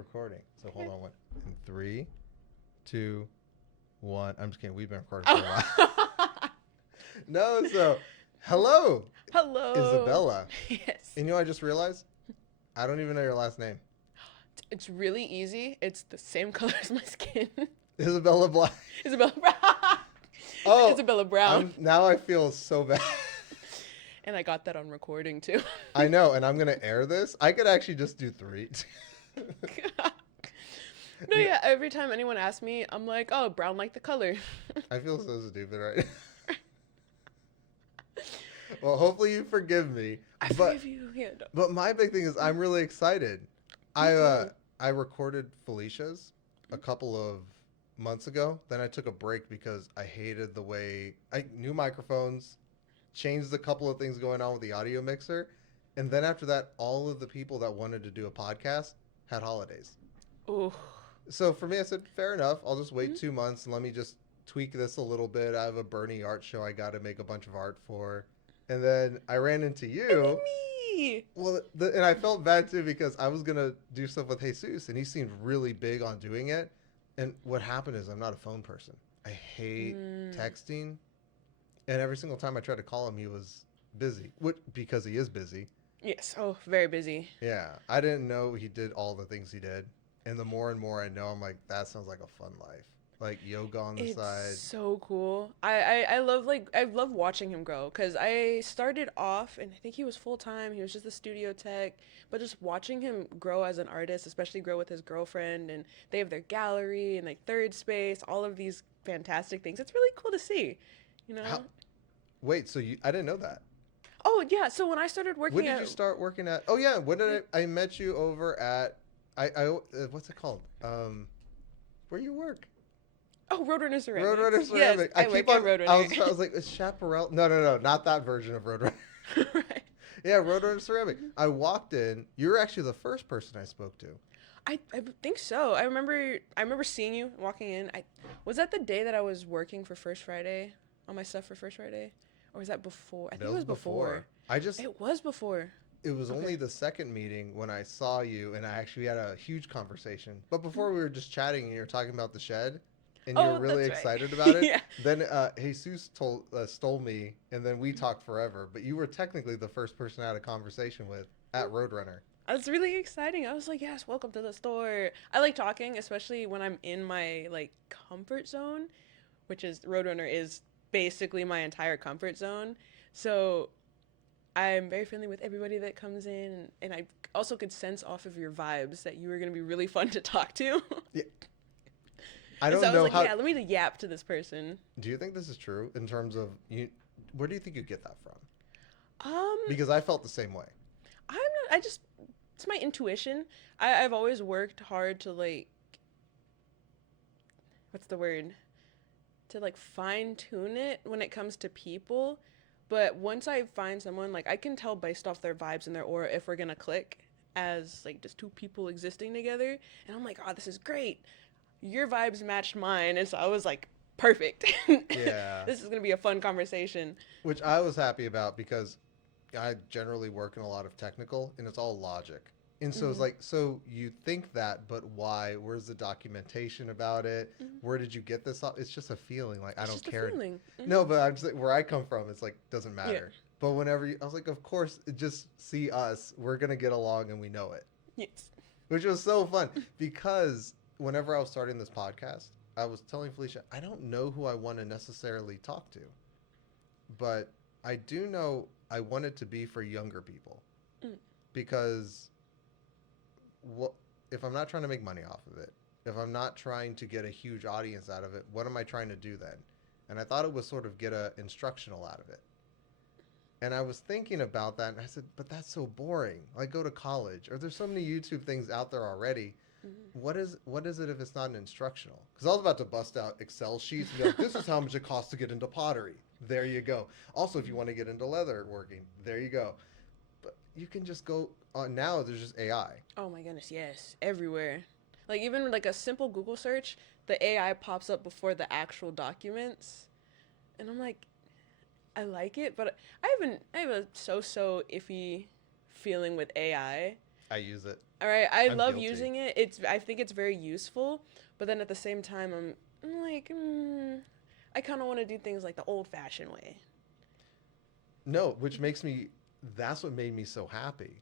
recording. So hold on. One. In 3, 2, 1. I'm just kidding. We've been recording for a while. No, so hello. Hello. Isabella. Yes. And you know what I just realized? I don't even know your last name. It's really easy. It's the same color as my skin. Isabella Black. Isabella Brown. Oh. Isabella Brown. Now I feel so bad. And I got that on recording too. I know, and I'm going to air this. I could actually just do 3. No, yeah, every time anyone asks me, I'm like, oh, brown like the color. I feel so stupid right now. Well, hopefully you forgive me. I forgive you. Yeah, no. But my big thing is I'm really excited. I recorded Felicia's a couple of months ago. Then I took a break because I hated the way new microphones, changed a couple of things going on with the audio mixer. And then after that, all of the people that wanted to do a podcast had holidays. Ooh. So for me, I said, fair enough. I'll just wait 2 months and let me just tweak this a little bit. I have a Bernie art show I got to make a bunch of art for. And then I ran into you. Me. Well, and I felt bad too because I was going to do stuff with Jesus and he seemed really big on doing it. And what happened is I'm not a phone person. I hate texting. And every single time I tried to call him, he was busy. Because he is busy. Yes. Oh, very busy. Yeah. I didn't know he did all the things he did. And the more and more I know, I'm like, that sounds like a fun life. Like yoga on the side. It's so cool. I love watching him grow because I started off and I think he was full time. He was just a studio tech, but just watching him grow as an artist, especially grow with his girlfriend, and they have their gallery and like third space, all of these fantastic things. It's really cool to see, you know. Wait, so I didn't know that. Oh yeah, so when I started working, when did you start working at? Oh yeah, when did I met you over at? What's it called? Where you work? Oh, Roadrunner Ceramics. Roadrunner Ceramics. Yes, I work at Roadrunner. I was like, is Chaparral? No, not that version of Roadrunner. Right. Yeah, Roadrunner Ceramic. I walked in. You were actually the first person I spoke to. I think so. I remember seeing you walking in. Was that the day that I was working for First Friday on my stuff for First Friday, or was that before? I think it was before. It was before. It was only the second meeting when I saw you, and I actually had a huge conversation. But before we were just chatting, and you were talking about the shed. And you were really excited about it. Yeah. Then Jesus stole me, and then we talked forever. But you were technically the first person I had a conversation with at Roadrunner. That's really exciting. I was like, yes, welcome to the store. I like talking, especially when I'm in my like comfort zone, which is Roadrunner is basically my entire comfort zone. So I'm very friendly with everybody that comes in, and I also could sense off of your vibes that you were going to be really fun to talk to. Yeah. I was like, yeah, let me yap to this person. Do you think this is true in terms of you? Where do you think you get that from? Because I felt the same way. It's my intuition. I've always worked hard to like, what's the word? To like fine tune it when it comes to people. But once I find someone, like I can tell based off their vibes and their aura if we're gonna click as like just two people existing together. And I'm like, oh, this is great. Your vibes matched mine, and so I was like, perfect. Yeah. This is going to be a fun conversation. Which I was happy about because I generally work in a lot of technical, and it's all logic. And so it's like, so you think that, but why? Where's the documentation about it? Where did you get this? It's just a feeling. Like, I don't care. A feeling. No, but I'm just like, where I come from, it's like, doesn't matter. Yeah. But whenever I was like, of course, just see us. We're going to get along, and we know it. Yes. Which was so fun because whenever I was starting this podcast, I was telling Felicia, I don't know who I want to necessarily talk to, but I do know I want it to be for younger people because if I'm not trying to make money off of it, if I'm not trying to get a huge audience out of it, what am I trying to do then? And I thought it was sort of get a instructional out of it. And I was thinking about that, and I said, but that's so boring. Like, go to college, or there's so many YouTube things out there already. What is it if it's not an instructional? Because I was about to bust out Excel sheets and be like, this is how much it costs to get into pottery. There you go. Also, if you want to get into leather working, there you go. But you can just go on now. There's just AI. Oh my goodness, yes, everywhere. Like even like a simple Google search, the AI pops up before the actual documents, and I'm like, I like it, but I have a so iffy feeling with AI. I use it. All right, I I'm love guilty. using it. I think it's very useful, but then at the same time, I'm like, I kind of want to do things like the old-fashioned way. No, which makes me. That's what made me so happy.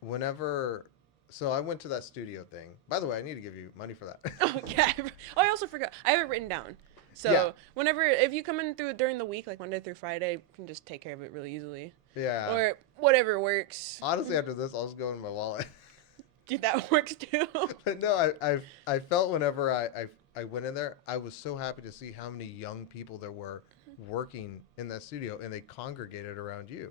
Whenever, so I went to that studio thing. By the way, I need to give you money for that. Oh yeah. Oh, I also forgot. I have it written down. Yeah, So whenever, if you come in through during the week, like Monday through Friday, you can just take care of it really easily, yeah. or whatever works. Honestly, after this, I'll just go in my wallet. Dude, that works too. But no, I felt whenever I went in there, I was so happy to see how many young people there were working in that studio, and they congregated around you.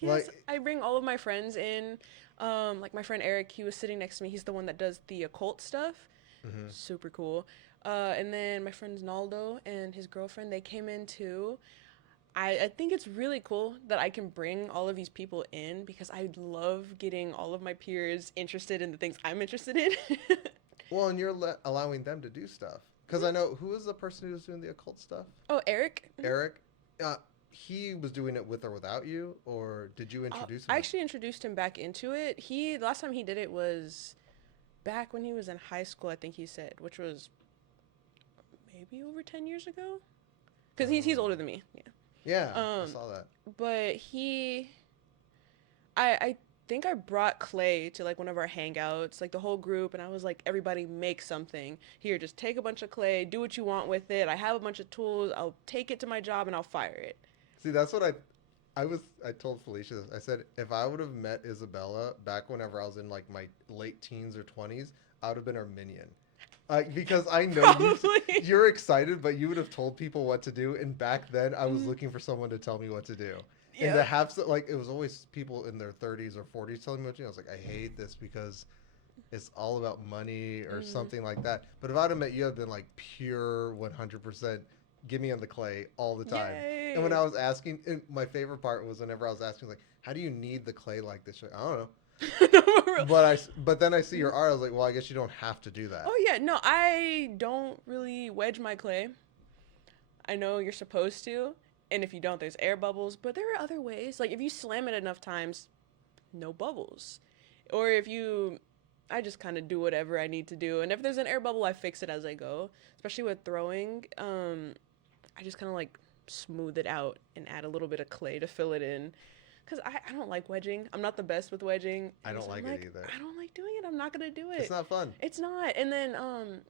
Yes, Like, I bring all of my friends in. Like my friend Eric, he was sitting next to me. He's the one that does the occult stuff. mhm. Super cool. And then my friends Naldo and his girlfriend, they came in too. I think it's really cool that I can bring all of these people in because I love getting all of my peers interested in the things I'm interested in. Well, and you're allowing them to do stuff. Because I know who is the person who was doing the occult stuff? Oh, Eric? Eric. Uh, he was doing it with or without you, or did you introduce him? I actually introduced him back into it. Last time he did it was back when he was in high school, I think he said, which was maybe over 10 years ago. Because he's older than me. Yeah. Yeah, I Um, saw that. but I think I brought Clay to like one of our hangouts, like the whole group, and I was like, everybody make something. Here, just take a bunch of clay, do what you want with it. I have a bunch of tools. I'll take it to my job and I'll fire it. See, that's what I told Felicia this. I said if I would have met Isabella back whenever I was in like my late teens or 20s, I would have been her minion. Because I know Probably. you're excited, but you would have told people what to do. And back then, I was Mhm. looking for someone to tell me what to do. And to Yeah. have like it was always people in their 30s or 40s telling me what to do. I was like, I hate this because it's all about money or Mhm. something like that. But if I'd have met you, I'd been like pure 100%. Give me on the clay all the time. And when Yay. I was asking, and my favorite part was whenever I was asking, like, how do you need the clay like this? She's like, I don't know. No, for real. But then I see your art. I was like, well, I guess you don't have to do that. Oh yeah, no, I don't really wedge my clay. I know you're supposed to, and if you don't, there's air bubbles. But there are other ways. Like if you slam it enough times, no bubbles. Or if you, I just kind of do whatever I need to do. And if there's an air bubble, I fix it as I go. Especially with throwing, I just kind of like smooth it out and add a little bit of clay to fill it in. Because I don't like wedging. I'm not the best with wedging. I And don't so like I'm it either. I don't like doing it. I'm not going to do It's it. not fun. It's not. And then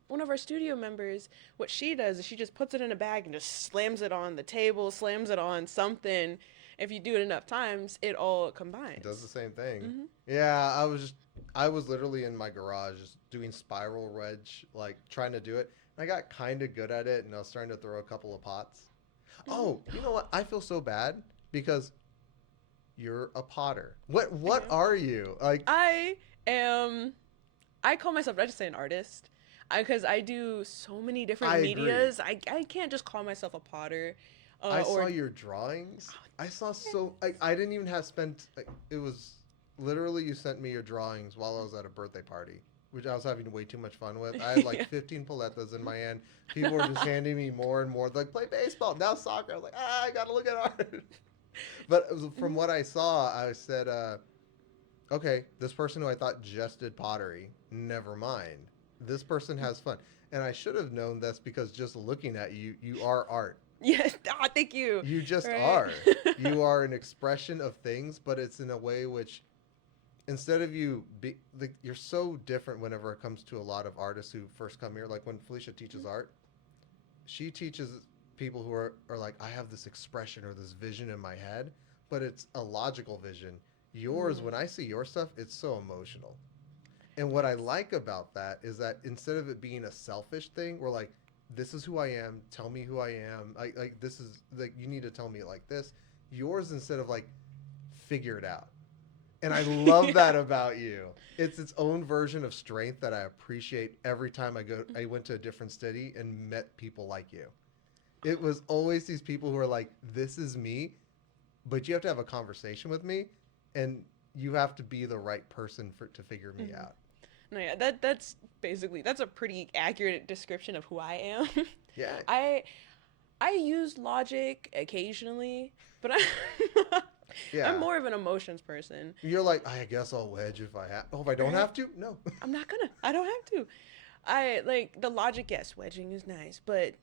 one of our studio members, what she does is she just puts it in a bag and just slams it on the table, slams it on something. If you do it enough times, it all It does the combines. same thing. Hmm. Yeah, I was literally in my garage just doing spiral wedge, like trying to do it. And I got kind of good at it, and I was starting to throw a couple of pots. Oh, you know what? I feel so bad because you're a potter. What Yeah. are you? Like I am, I call myself, I just say an artist. Because I do so many different I agree. medias. I can't just call myself a potter. I saw Or, your drawings. oh, I saw so thanks. I didn't even have spent like, it was literally you sent me your drawings while I was at a birthday party, which I was having way too much fun with. I had like Yeah. 15 paletas in my hand. People were just handing me more and more. They're like, play baseball, now soccer. I was like, I gotta look at art. But from what I saw, I said, okay, this person who I thought just did pottery, never mind. This person has fun. And I should have known this because just looking at you, you are art. Yes. Ah, thank you. You just Right. are. You are an expression of things, but it's in a way which, instead of you, like, you're so different whenever it comes to a lot of artists who first come here. Like when Felicia teaches art, she teaches people who are like, I have this expression or this vision in my head, but it's a logical vision. Yours, Mm. when I see your stuff, it's so emotional. And what I like about that is that instead of it being a selfish thing, we're like, this is who I am. Tell me who I am. Like this is like you need to tell me it like this. Yours instead of like figure it out. And I love Yeah. that about you. It's its own version of strength that I appreciate every time I went to a different city and met people like you. It was always these people who are like, this is me, but you have to have a conversation with me and you have to be the right person to figure me Mhm. out. No, yeah, that's a pretty accurate description of who I am. Yeah. I I use logic occasionally, but I I'm Yeah. more of an emotions person. You're like, I guess I'll wedge if I have. Oh, if I don't Right? have to, no. I'm not gonna. I don't have to. I like the logic. Yes, wedging is nice, but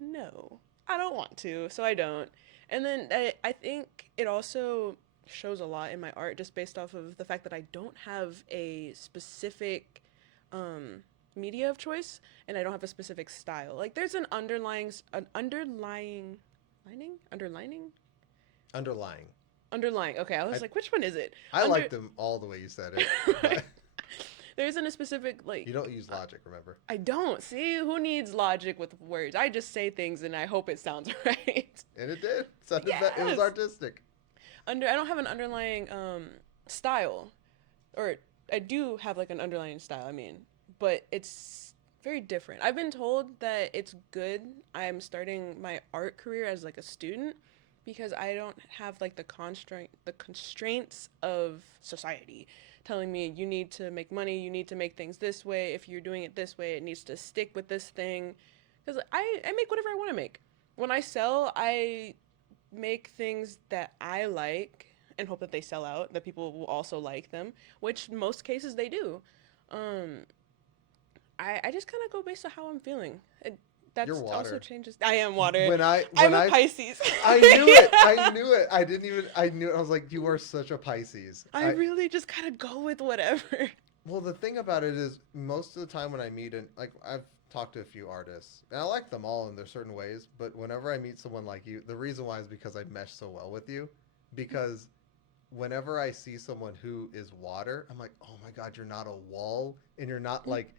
no, I don't want to, so I don't. And then I think it also shows a lot in my art just based off of the fact that I don't have a specific um, media of choice, and I don't have a specific style. Like there's an underlining, Underlying. underlying. Okay, I I was like, which one is it? I Under. like them all the way you said it, Right. but There isn't a specific like. you don't use logic. Remember? I don't see who needs logic with words. I just say things and I hope it sounds right. And it did. It was Yes. artistic. I don't have an underlying style, or I do have like an underlying style. I mean, but it's very different. I've been told that it's good. I'm starting my art career as like a student because I don't have like the constraints of society telling me you need to make money, you need to make things this way. If you're doing it this way, it needs to stick with this thing. Because I make whatever I want to make. When I sell, I make things that I like and hope that they sell out, that people will also like them, which most cases they do. Um, I just kind of go based on how I'm feeling. You're That's also water. changes. I am water. When I I'm when a I Pisces. I knew it. I knew it. I didn't even. I knew it. I was like, you are such a Pisces. I really just kind of go with whatever. Well, the thing about it is, most of the time when I meet, and like I've talked to a few artists, and I like them all in their certain ways. But whenever I meet someone like you, the reason why is because I mesh so well with you. Because whenever I see someone who is water, I'm like, oh my god, you're not a wall, and you're not like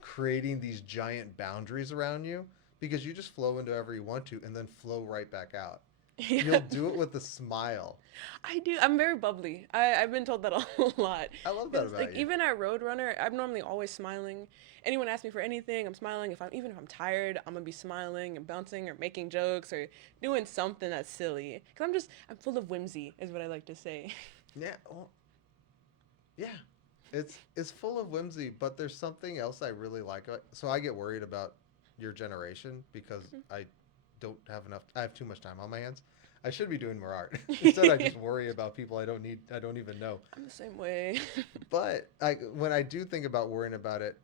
creating these giant boundaries around you because you just flow into wherever you want to, and then flow right back out. Yeah, You'll do it with a smile. I do. I'm very bubbly. I've been told that a lot. I love that 'Cause, like about you. even at Roadrunner, I'm normally always smiling. Anyone asks me for anything, I'm smiling. If I'm tired, I'm gonna be smiling and bouncing or making jokes or doing something that's silly. Cause I'm full of whimsy, is what I like to say. Yeah, well, yeah. It's full of whimsy, but there's something else I really like. So I get worried about your generation because I don't have enough. I have too much time on my hands. I should be doing more art. Instead, I just worry about people I don't need. I don't even know. I'm the same way. But when I do think about worrying about it,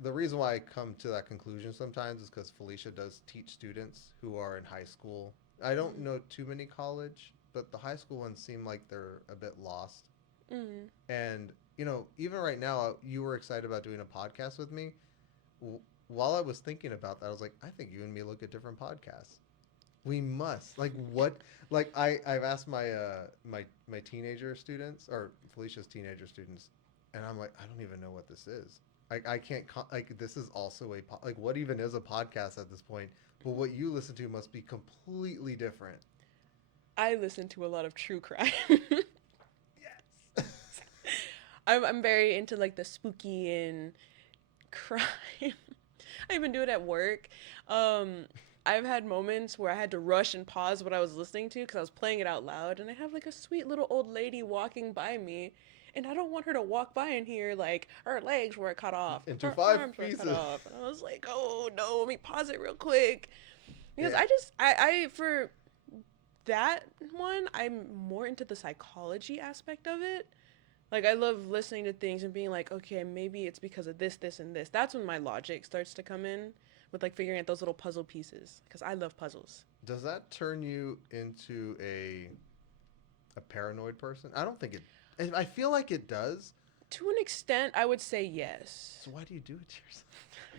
the reason why I come to that conclusion sometimes is because Felicia does teach students who are in high school. I don't know too many college, but the high school ones seem like they're a bit lost. Mm. And even right now, you were excited about doing a podcast with me. While I was thinking about that, I was like, I think you and me look at different podcasts. We must. Like what? Like I've asked my teenager students or Felicia's teenager students, and I'm like, I don't even know what this is. I can't like this is also like what even is a podcast at this point? But what you listen to must be completely different. I listen to a lot of true crime. Yes. I'm very into like the spooky and crime. I even do it at work. Um, I've had moments where I had to rush and pause what I was listening to because I was playing it out loud, and I have like a sweet little old lady walking by me, and I don't want her to walk by and hear like her legs were cut off, Into her five arms were cut pieces. off, and I was like, oh no, let me pause it real quick because Yeah. I for that one I'm more into the psychology aspect of it. Like I love listening to things and being like, okay, maybe it's because of this, this, and this. That's when my logic starts to come in with like figuring out those little puzzle pieces because I love puzzles. Does that turn you into a paranoid person? I don't think it. I feel like it does. To an extent, I would say yes. So why do you do it to yourself?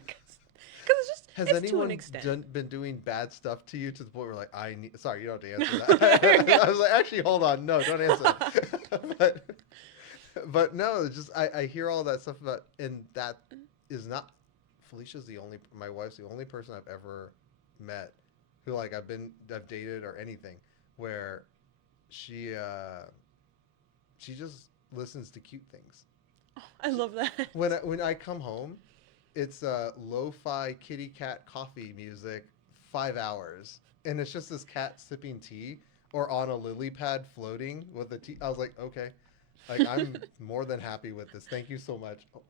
Because it's just Has it's to an anyone extent. been doing bad stuff to you to the point where like I need? Sorry, you don't have to answer No, you're that. good. I was like, actually, hold on, no, don't answer. but but no, it's just I hear all that stuff about, and that is not. Felicia's my wife's the only person I've ever met who like I've dated or anything where she she just listens to cute things. I love that. When I come home, it's lo-fi kitty cat coffee music, 5 hours, and it's just this cat sipping tea or on a lily pad floating with a tea. I was like, okay, like I'm more than happy with this. Thank you so much. Oh,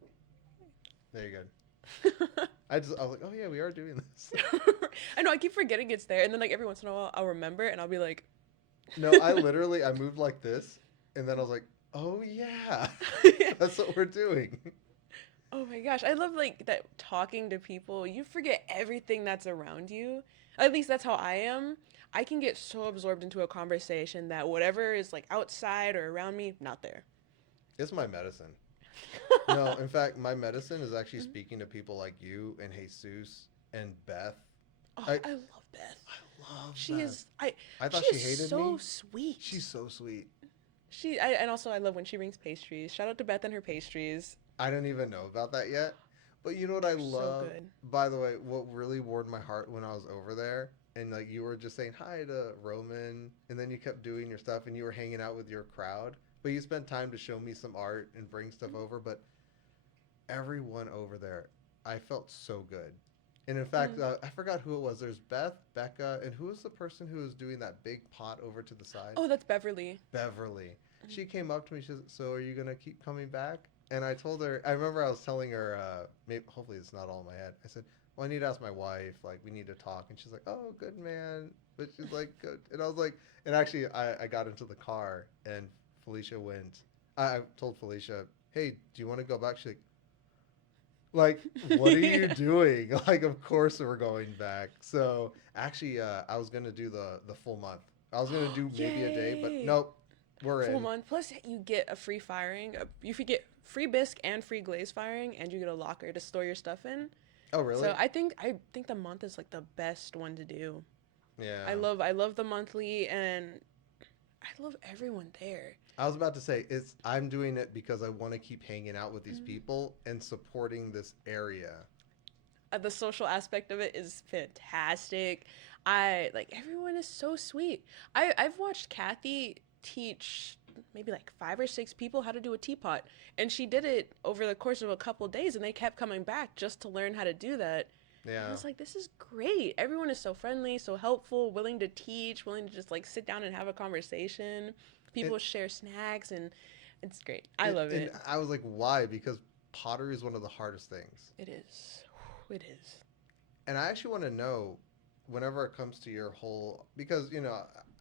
did I move this? There you go. I was like, oh yeah, we are doing this. I know I keep forgetting it's there, and then like every once in a while I'll remember, and I'll be like, No, I moved like this, and then I was like, oh yeah, that's what we're doing. oh my gosh, I love like that talking to people. You forget everything that's around you. At least that's how I am. I can get so absorbed into a conversation that whatever is like outside or around me, not there. It's my medicine. No, in fact, my medicine is actually speaking to people like you and Jesus and Beth. Oh, I I love Beth. I love She Beth. is I I she thought she is hated so me. sweet. She's so sweet. And also I love when she brings pastries. Shout out to Beth and her pastries. I don't even know about that yet. But you know what I They're so love? good. By the way, what really warmed my heart when I was over there, and like you were just saying hi to Roman, and then you kept doing your stuff, and you were hanging out with your crowd. But you spent time to show me some art and bring stuff over. But everyone over there, I felt so good. And in fact, Mm. I forgot who it was. There's Beth, Becca, and who was the person who was doing that big pot over to the side? Oh, that's Beverly. Beverly. Mm. She came up to me. She said, "So are you gonna keep coming back?" And I told her. I remember I was telling her. Maybe hopefully it's not all in my head. I said, "Well, I need to ask my wife. Like, we need to talk." And she's like, "Oh, good man." But she's like, "Good." And I was like, and actually, I got into the car and Felicia went. I told Felicia, "Hey, do you want to go back?" She's like, what are you Yeah. doing? Like, of course we're going back. So actually, I was gonna do the full month. I was gonna do maybe a day, but Yay! nope, we're Full in. month. Plus, you get a free firing. You get free bisque and free glaze firing, and you get a locker to store your stuff in. Oh, So really? I think the month is like the best one to do. Yeah. I love the monthly, and I love everyone there. I was about to say it's. I'm doing it because I want to keep hanging out with these Mm. people and supporting this area. The social aspect of it is fantastic. I like everyone is so sweet. I've watched Kathy teach maybe like 5 or 6 people how to do a teapot, and she did it over the course of a couple days, and they kept coming back just to learn how to do that. And I Yeah. was like, this is great. Everyone is so friendly, so helpful, willing to teach, willing to just like sit down and have a conversation. And People share snacks, and it's great. I and, love and it. I was like, why? Because pottery is one of the hardest things. It is. It is. And I actually want to know whenever it comes to your whole because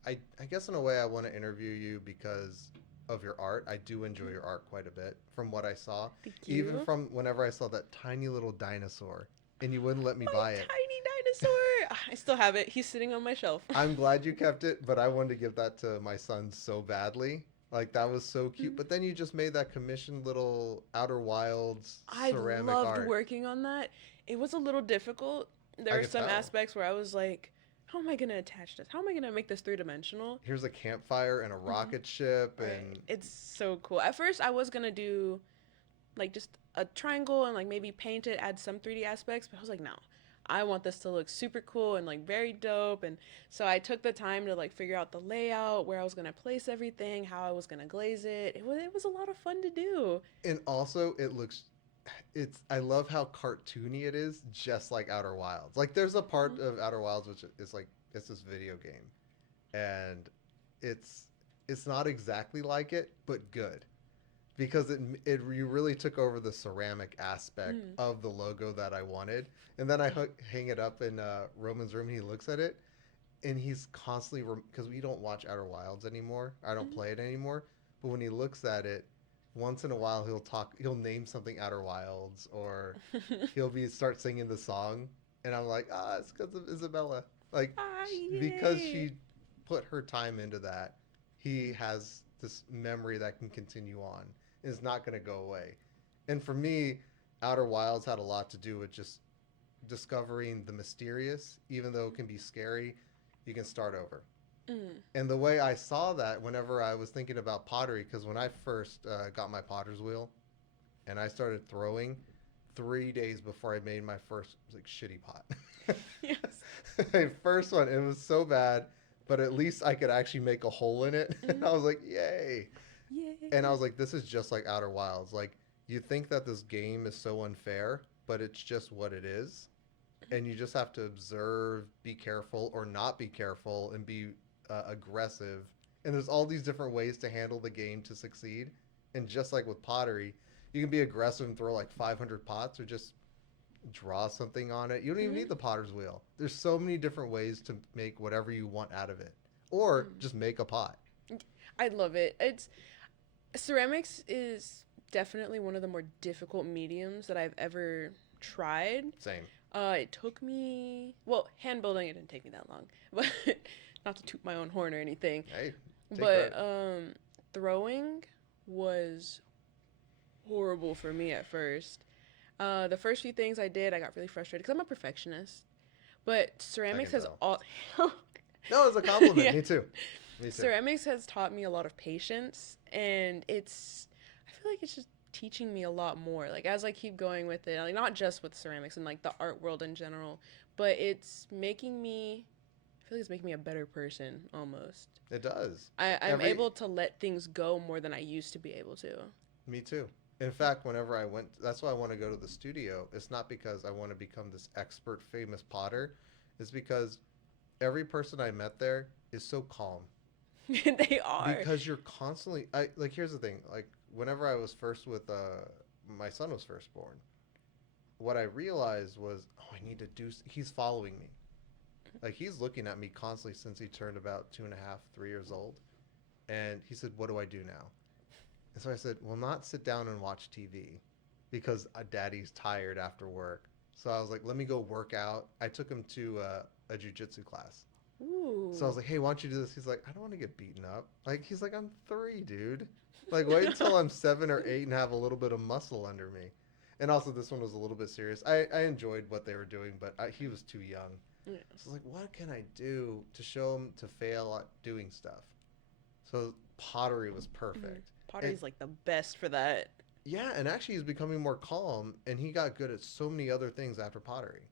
I guess in a way I want to interview you because of your art. I do enjoy your art quite a bit from what I saw, Thank even you. from whenever I saw that tiny little dinosaur and you wouldn't let me My buy it. tiny dinosaur. I still have it. He's sitting on my shelf. I'm glad you kept it, but I wanted to give that to my son so badly. Like that was so cute. But then you just made that commissioned little Outer Wilds I ceramic loved art. working on that. It was a little difficult. There I were could some tell. aspects where I was like, how am I going to attach this? How am I going to make this three-dimensional? Here's a campfire and a Hmm. rocket ship Right. and It's so cool. At first, I was going to do like just a triangle and like maybe paint it, add some 3D aspects, but I was like, no. I want this to look super cool and like very dope. And so I took the time to like figure out the layout, where I was gonna place everything, how I was gonna glaze it. It was a lot of fun to do. and also it looks it's I love how cartoony it is, just like Outer Wilds. Like there's a part Mhm. of Outer Wilds which is like it's this video game, and it's it's not exactly like it, but good because it you really took over the ceramic aspect Mm. of the logo that I wanted, and then I hang it up in Roman's room and he looks at it and he's constantly because we don't watch Outer Wilds anymore. I don't Mhm. play it anymore. But when he looks at it, once in a while he'll name something Outer Wilds or he'll be start singing the song, and I'm like, it's because of Isabella. Like, Ah, because yay. she put her time into that, he has this memory that can continue on. It's not going to go away. And for me, Outer Wilds had a lot to do with just discovering the mysterious, even though it can be scary. You can start over. Mm. And the way I saw that whenever I was thinking about pottery, because when I first got my potter's wheel and I started throwing, 3 days before I made my first like shitty pot. Yes. My first one, it was so bad, but at least I could actually make a hole in it. And Mm. I was like, yay. And I Yay. was like, this is just like Outer Wilds. Like, you think that this game is so unfair, but it's just what it is. And you just have to observe, be careful or not be careful, and be aggressive. And there's all these different ways to handle the game to succeed. And just like with pottery, you can be aggressive and throw like 500 pots, or just draw something on it. You don't even Hmm. need the potter's wheel. There's so many different ways to make whatever you want out of it, or Mm. just make a pot. I love it. It's ceramics is definitely one of the more difficult mediums that I've ever tried. Same. It took me, well, hand building, it didn't take me that long, but not to toot my own horn or anything. Hey, take But credit. throwing was horrible for me at first. The first few things I did, I got really frustrated because I'm a perfectionist. But I ceramics can has tell. all. No, it's a compliment. Yeah. Me too. Me too. Ceramics has taught me a lot of patience, and I feel like it's just teaching me a lot more. Like as I keep going with it, like not just with ceramics and like the art world in general, but it's making me. I feel like it's making me a better person almost. It does. I'm Every able to let things go more than I used to be able to. Me too. In fact, whenever I went, that's why I want to go to the studio. It's not because I want to become this expert, famous potter. It's because every person I met there is so calm. They are. Because you're constantly, I like. Here's the thing. Like whenever I was first with, my son was first born. What I realized was, oh, I need to do. He's following me. Like he's looking at me constantly since he turned about 2.5, 3 years old. And he said, "What do I do now?" And so I said, "Well, not sit down and watch TV because daddy's tired after work." So I was like, "Let me go work out." I took him to a jujitsu class. So I Ooh. was like, "Hey, why don't you do this?" He's like, "I don't want to get beaten up." Like he's like, "I'm 3, dude. Like wait until I'm 7 or 8 and have a little bit of muscle under me." And also, this one was a little bit serious. I enjoyed what they were doing, but he was too young. So I Yes. was like, "What can I do to show him to fail at doing stuff?" So pottery was Mhm. perfect. And Pottery's like the best for that. yeah, and actually he's becoming more calm and he got good at so many other things after pottery.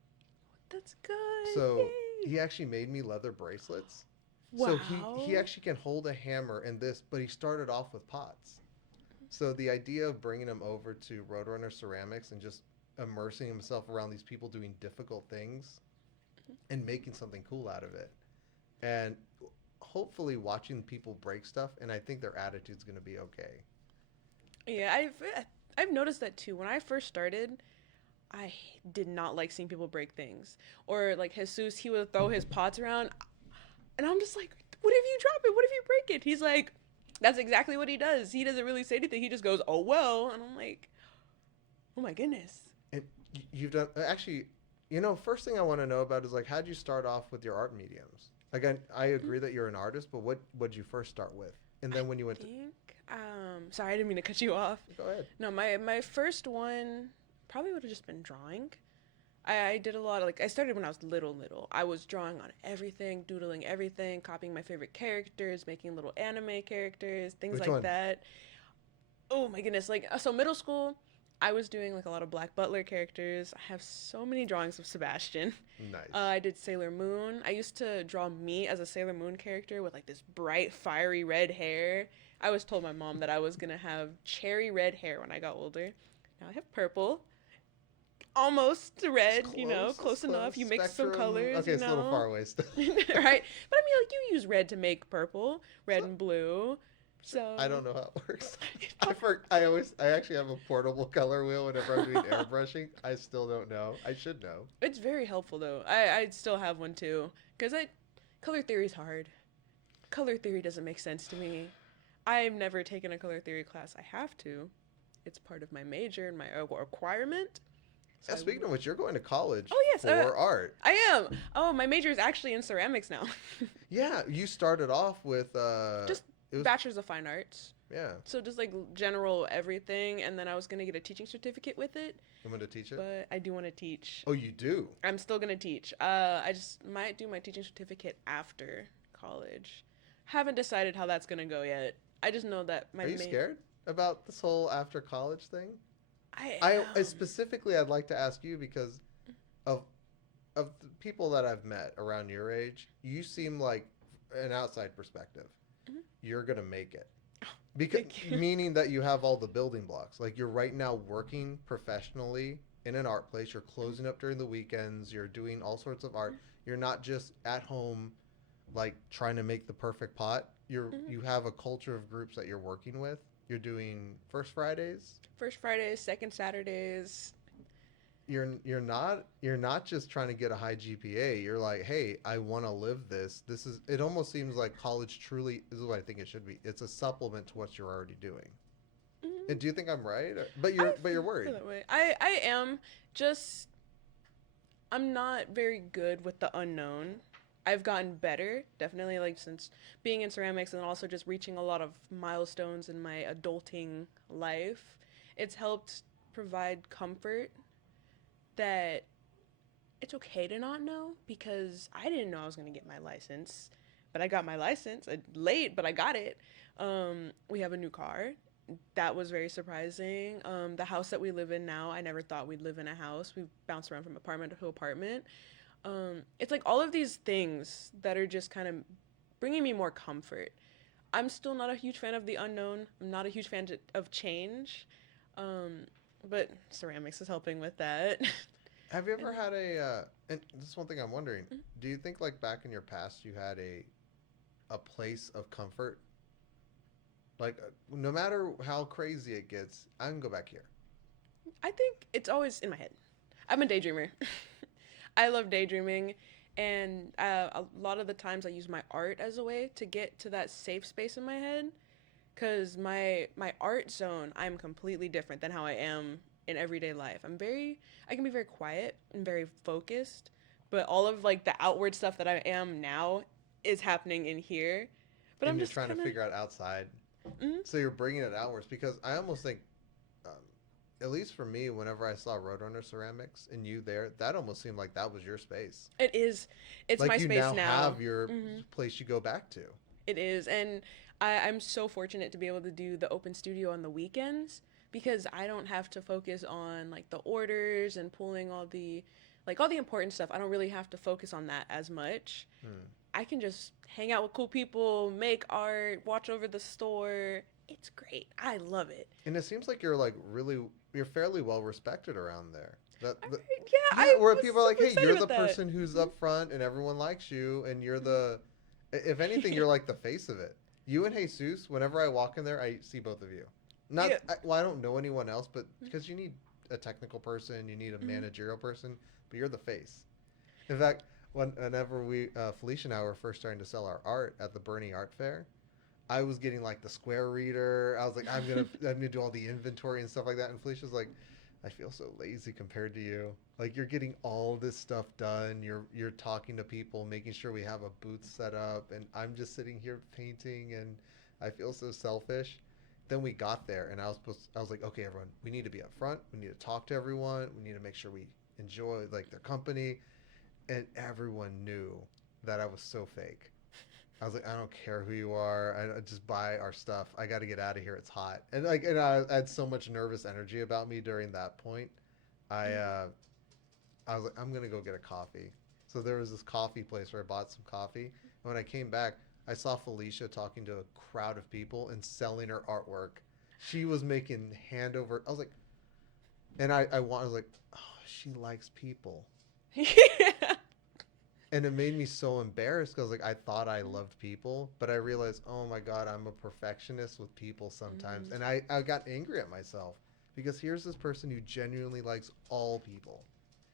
That's good. So Yay. he actually made me leather bracelets. So he Wow. actually can hold a hammer and this, but he started off with pots. So the idea of bringing him over to Roadrunner Ceramics and just immersing himself around these people doing difficult things and making something cool out of it. And hopefully watching people break stuff and I think their attitude's going to be okay. Yeah, I've noticed that too. When I first started, I did not like seeing people break things. Or like Jesus, he would throw his pots around, and I'm just like, "What if you drop it? What if you break it?" He's like, "That's exactly what he does. He doesn't really say anything. He just goes, 'Oh well,'" and I'm like, "Oh my goodness." And you've done actually, first thing I want to know about is like how'd you start off with your art mediums? Again, I agree that you're an artist, but what did you first start with? And I then when you went to think. Sorry, I didn't mean to cut you off. go ahead. No, my first one probably would have just been drawing. I did a lot of like I started when I was little. I was drawing on everything, doodling everything, copying my favorite characters, making little anime characters, things Which like one? that. Oh my goodness, like so middle school, I was doing like a lot of Black Butler characters. I have so many drawings of Sebastian. Nice. I did Sailor Moon. I used to draw me as a Sailor Moon character with like this bright, fiery red hair. I was told my mom that I was gonna have cherry red hair when I got older. Now I have purple, almost It's red, close. It's close enough. close. You mix some Spectrum. colors, Okay, it's a little far away still. right? But I mean, like you use red to make purple, red So and blue. I So don't know how it works. I actually have a portable color wheel whenever I'm doing airbrushing. I still don't know. I should know. it's very helpful though. I still have one too, cause I color theory is hard. Color theory doesn't make sense to me. I've never taken a color theory class. I have to. It's part of my major and my requirement. So Yeah, speaking of which, you're going to college oh yes, for art. I am. Oh, my major is actually in ceramics now. Yeah, you started off with Just it was bachelor's of fine arts. yeah. So just like general everything, and then I was gonna get a teaching certificate with it. I'm going to teach it. But I do want to teach. Oh, you do. I'm still gonna teach. I just might do my teaching certificate after college. Haven't decided how that's gonna go yet. I just know that my Are you main. scared about this whole after college thing? I I am. specifically I'd like to ask you because of the people that I've met around your age, you seem like an outside perspective. Mhm. You're going to make it. Because Thank you. meaning that you have all the building blocks. Like you're right now working professionally in an art place, you're closing up during the weekends, you're doing all sorts of art. You're not just at home like trying to make the perfect pot. Mhm. You have a culture of groups that you're working with. You're doing First Fridays. First Fridays, second Saturdays. you're not just trying to get a high GPA. You're like, hey, I want to live this. This is it. Almost seems like college truly this is what I think it should be. It's a supplement to what you're already doing. Mhm. And do you think I'm right? But I you're worried. feel that way. I am just I'm not very good with the unknown. I've gotten better, definitely, like since being in ceramics and also just reaching a lot of milestones in my adulting life. It's helped provide comfort that it's okay to not know because I didn't know I was going to get my license, but I got my license late, but I got it. We have a new car. That was very surprising. The house that we live in now, I never thought we'd live in a house. We bounced around from apartment to apartment. It's like all of these things that are just kind of bringing me more comfort. I'm still not a huge fan of the unknown. I'm not a huge fan of change. Um, but ceramics is helping with that. Have you ever And had and this is one thing I'm wondering. Do you think like back in your past you had a place of comfort? Like no matter how crazy it gets, I can go back here. I think it's always in my head. I'm a daydreamer. I love daydreaming, and a lot of the times I use my art as a way to get to that safe space in my head. Cause my art zone, I'm completely different than how I am in everyday life. I can be very quiet and very focused, but all of like the outward stuff that I am now is happening in here. But And I'm you're just trying to kind of, figure out outside. mm, So you're bringing it outwards because I almost think, um, at least for me, whenever I saw Roadrunner Ceramics and you there, that almost seemed like that was your space. it is, it's Like my you space now now. have your Hmm. place you go back to. It is, and I'm so fortunate to be able to do the open studio on the weekends because I don't have to focus on like the orders and pulling all the important stuff. I don't really have to focus on that as much. Hmm. I can just hang out with cool people, make art, watch over the store. It's great. I love it. And it seems like you're like really you're fairly well respected around there. All The right, yeah, yeah, I where was people are like, super hey, excited you're the about that. person who's Mhm, up front and everyone likes you, and you're mhm. the if anything, you're like the face of it. You and Jesus, whenever I walk in there, I see both of you. Yeah. Well, I don't know anyone else, but because you need a technical person, you need a Mhm. managerial person, but you're the face. In fact, whenever Felicia and I were first starting to sell our art at the Bernie Art Fair, I was getting like the square reader. I was like, I'm gonna do all the inventory and stuff like that. And Felicia's like, I feel so lazy compared to you. Like you're getting all this stuff done. You're talking to people, making sure we have a booth set up, and I'm just sitting here painting, and I feel so selfish. Then we got there, and I was like, okay, everyone, we need to be up front. We need to talk to everyone. We need to make sure we enjoy like their company, and everyone knew that I was so fake. I was like, I don't care who you are. I just buy our stuff. I got to get out of here. It's hot. And I had so much nervous energy about me during that point. I Mhm. uh, I was like, I'm gonna go get a coffee. So there was this coffee place where I bought some coffee. And when I came back, I saw Felicia talking to a crowd of people and selling her artwork. She was making hand over. I was like, and I was like, oh, she likes people. Yeah. And it made me so embarrassed because like I thought I loved people, but I realized, oh my god, I'm a perfectionist with people sometimes, Mhm. and I got angry at myself because here's this person who genuinely likes all people.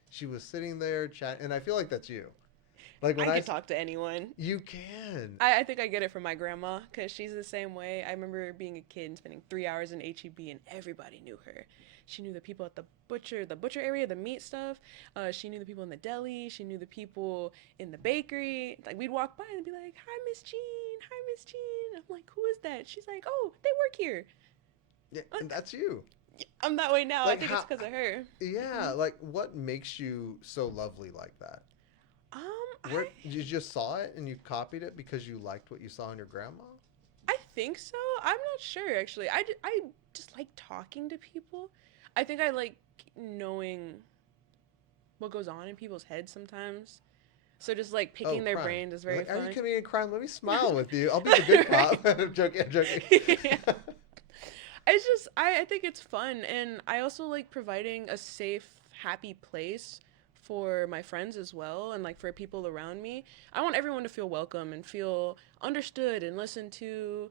She was sitting there chatting, and I feel like that's you. Like when I could talk to anyone. you can. I think I get it from my grandma because she's the same way. I remember being a kid and spending 3 hours in HEB and everybody knew her. She knew the people at the butcher area, the meat stuff. She knew the people in the deli. She knew the people in the bakery. Like we'd walk by and be like, "Hi, Miss Jean. Hi, Miss Jean." I'm like, "Who is that?" She's like, "Oh, they work here." Yeah, and Like, that's you. I'm that way now. I Like think it's how? because of her. Yeah, Mhm. like what makes you so lovely like that? I Where you just saw it and you copied it because you liked what you saw in your grandma? I think so. I'm not sure actually. I just like talking to people. I think I like knowing what goes on in people's heads sometimes. So just like Oh, picking their crime. brains is You're very like, are you fun. committing a crime? Let me smile with you. I'll be the good cop. I'm joking. I'm joking. Yeah. It's just I think it's fun and I also like providing a safe, happy place for my friends as well and like for people around me. I want everyone to feel welcome and feel understood and listened to.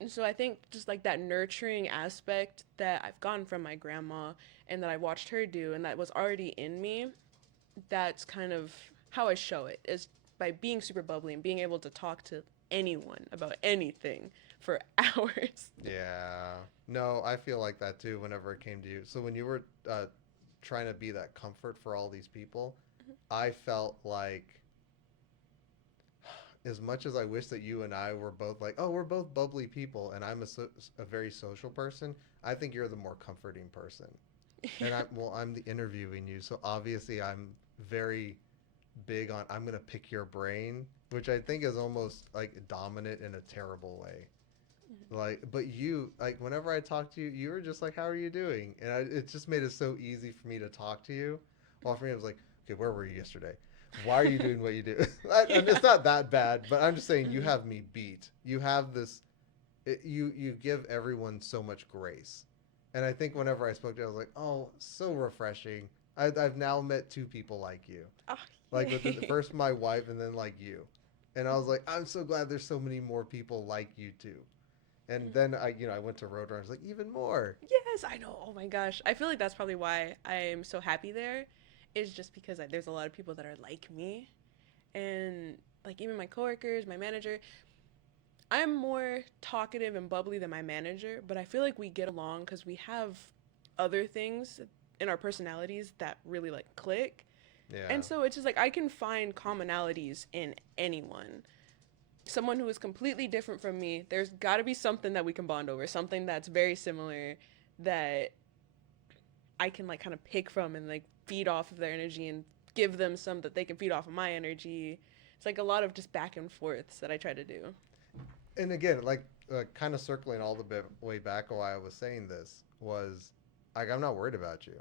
And so I think just like that nurturing aspect that I've gotten from my grandma and that I watched her do and that was already in me, that's kind of how I show it is by being super bubbly and being able to talk to anyone about anything for hours. Yeah. No, I feel like that too whenever it came to you. So when you were trying to be that comfort for all these people, I felt like as much as I wish that you and I were both like, oh, we're both bubbly people, and I'm a very social person, I think you're the more comforting person. And Yeah. I'm the interviewing you, so obviously I'm very big on I'm gonna pick your brain, which I think is almost like dominant in a terrible way. Like, but you like whenever I talk to you, you were just like, "How are you doing?" And it just made it so easy for me to talk to you. While for me, I was like, "Okay, where were you yesterday? Why are you doing what you do?" Yeah. It's not that bad, but I'm just saying you have me beat. You have this. You give everyone so much grace, and I think whenever I spoke to you, I was like, "Oh, so refreshing." I've now met two people like you, Oh, like within the yay. first my wife and then like you, and I was like, I'm so glad there's so many more people like you too. And then I went to Roadrunner. I was like, even more. Yes, I know. Oh my gosh. I feel like that's probably why I'm so happy there, is just because there's a lot of people that are like me. And like even my coworkers, my manager, I'm more talkative and bubbly than my manager, but I feel like we get along because we have other things in our personalities that really like click. Yeah. And so it's just like I can find commonalities in anyone. Someone who is completely different from me, there's got to be something that we can bond over, something that's very similar that I can like kind of pick from and like feed off of their energy and give them some that they can feed off of my energy. It's like a lot of just back and forths that I try to do. And again, like kind of circling all the way back why I was saying this was like I'm not worried about you.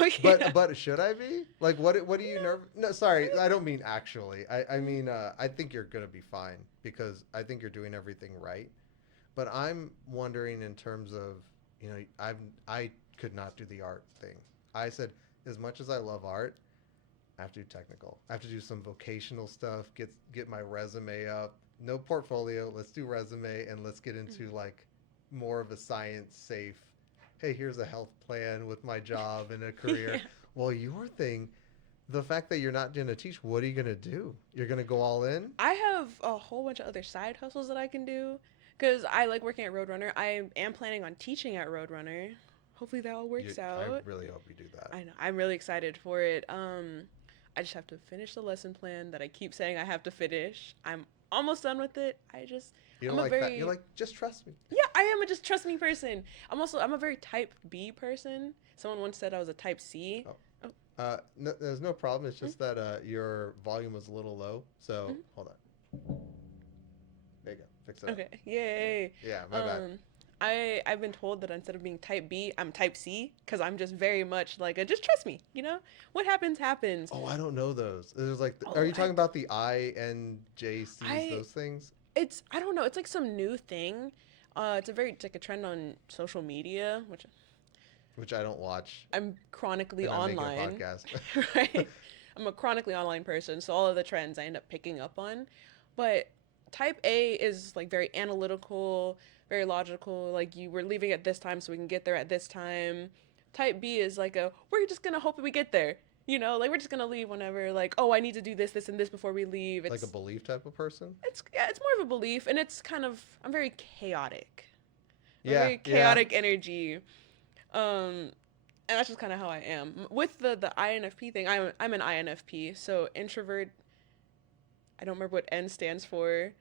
Oh yeah. But should I be? Like what are you No. nervous? No, sorry, I don't mean actually. I mean I think you're gonna be fine because I think you're doing everything right. But I'm wondering in terms of I could not do the art thing. I said as much as I love art, I have to do technical. I have to do some vocational stuff. Get my resume up. No portfolio. Let's do resume and let's get into like more of a science safe. Hey, here's a health plan with my job and a career. Yeah. Well, your thing, the fact that you're not going to teach, what are you going to do? You're going to go all in? I have a whole bunch of other side hustles that I can do because I like working at Roadrunner. I am planning on teaching at Roadrunner. Hopefully that all works I out. really hope you do that. I know. I'm really excited for it. I just have to finish the lesson plan that I keep saying I have to finish. I'm almost done with it. You don't I'm a like that? You're very, like, just trust me. yeah, I am a just trust me person. I'm a very type B person. Someone once said I was a type C. Oh. Oh, No, there's no problem. It's mm, just that your volume was a little low. So mm, hold on. There you go. Fix it up. okay, yay. Yeah, my bad. Um, I've been told that instead of being type B, I'm type C because I'm just very much like a, just trust me. You know, what happens happens. Oh, I don't know those. There's like, are Oh, you talking about the INJCs, I those things? it's I don't know. It's like some new thing. It's like a trend on social media, which Which I don't watch, I'm chronically and I'm making a online, podcast. right? I'm a chronically online person, so all of the trends I end up picking up on. But type A is like very analytical, very logical. Like you were leaving at this time so we can get there at this time. Type B is like a we're just gonna hope that we get there. You know, like we're just gonna leave whenever. Like oh, I need to do this, this, and this before we leave. Like a belief type of person? It's yeah, it's more of a belief, and it's kind of I'm very chaotic. I'm a Yeah, very yeah. chaotic energy. Um, and that's just kind of how I am. With the INFP thing, I'm an INFP, so introvert. I don't remember what N stands for.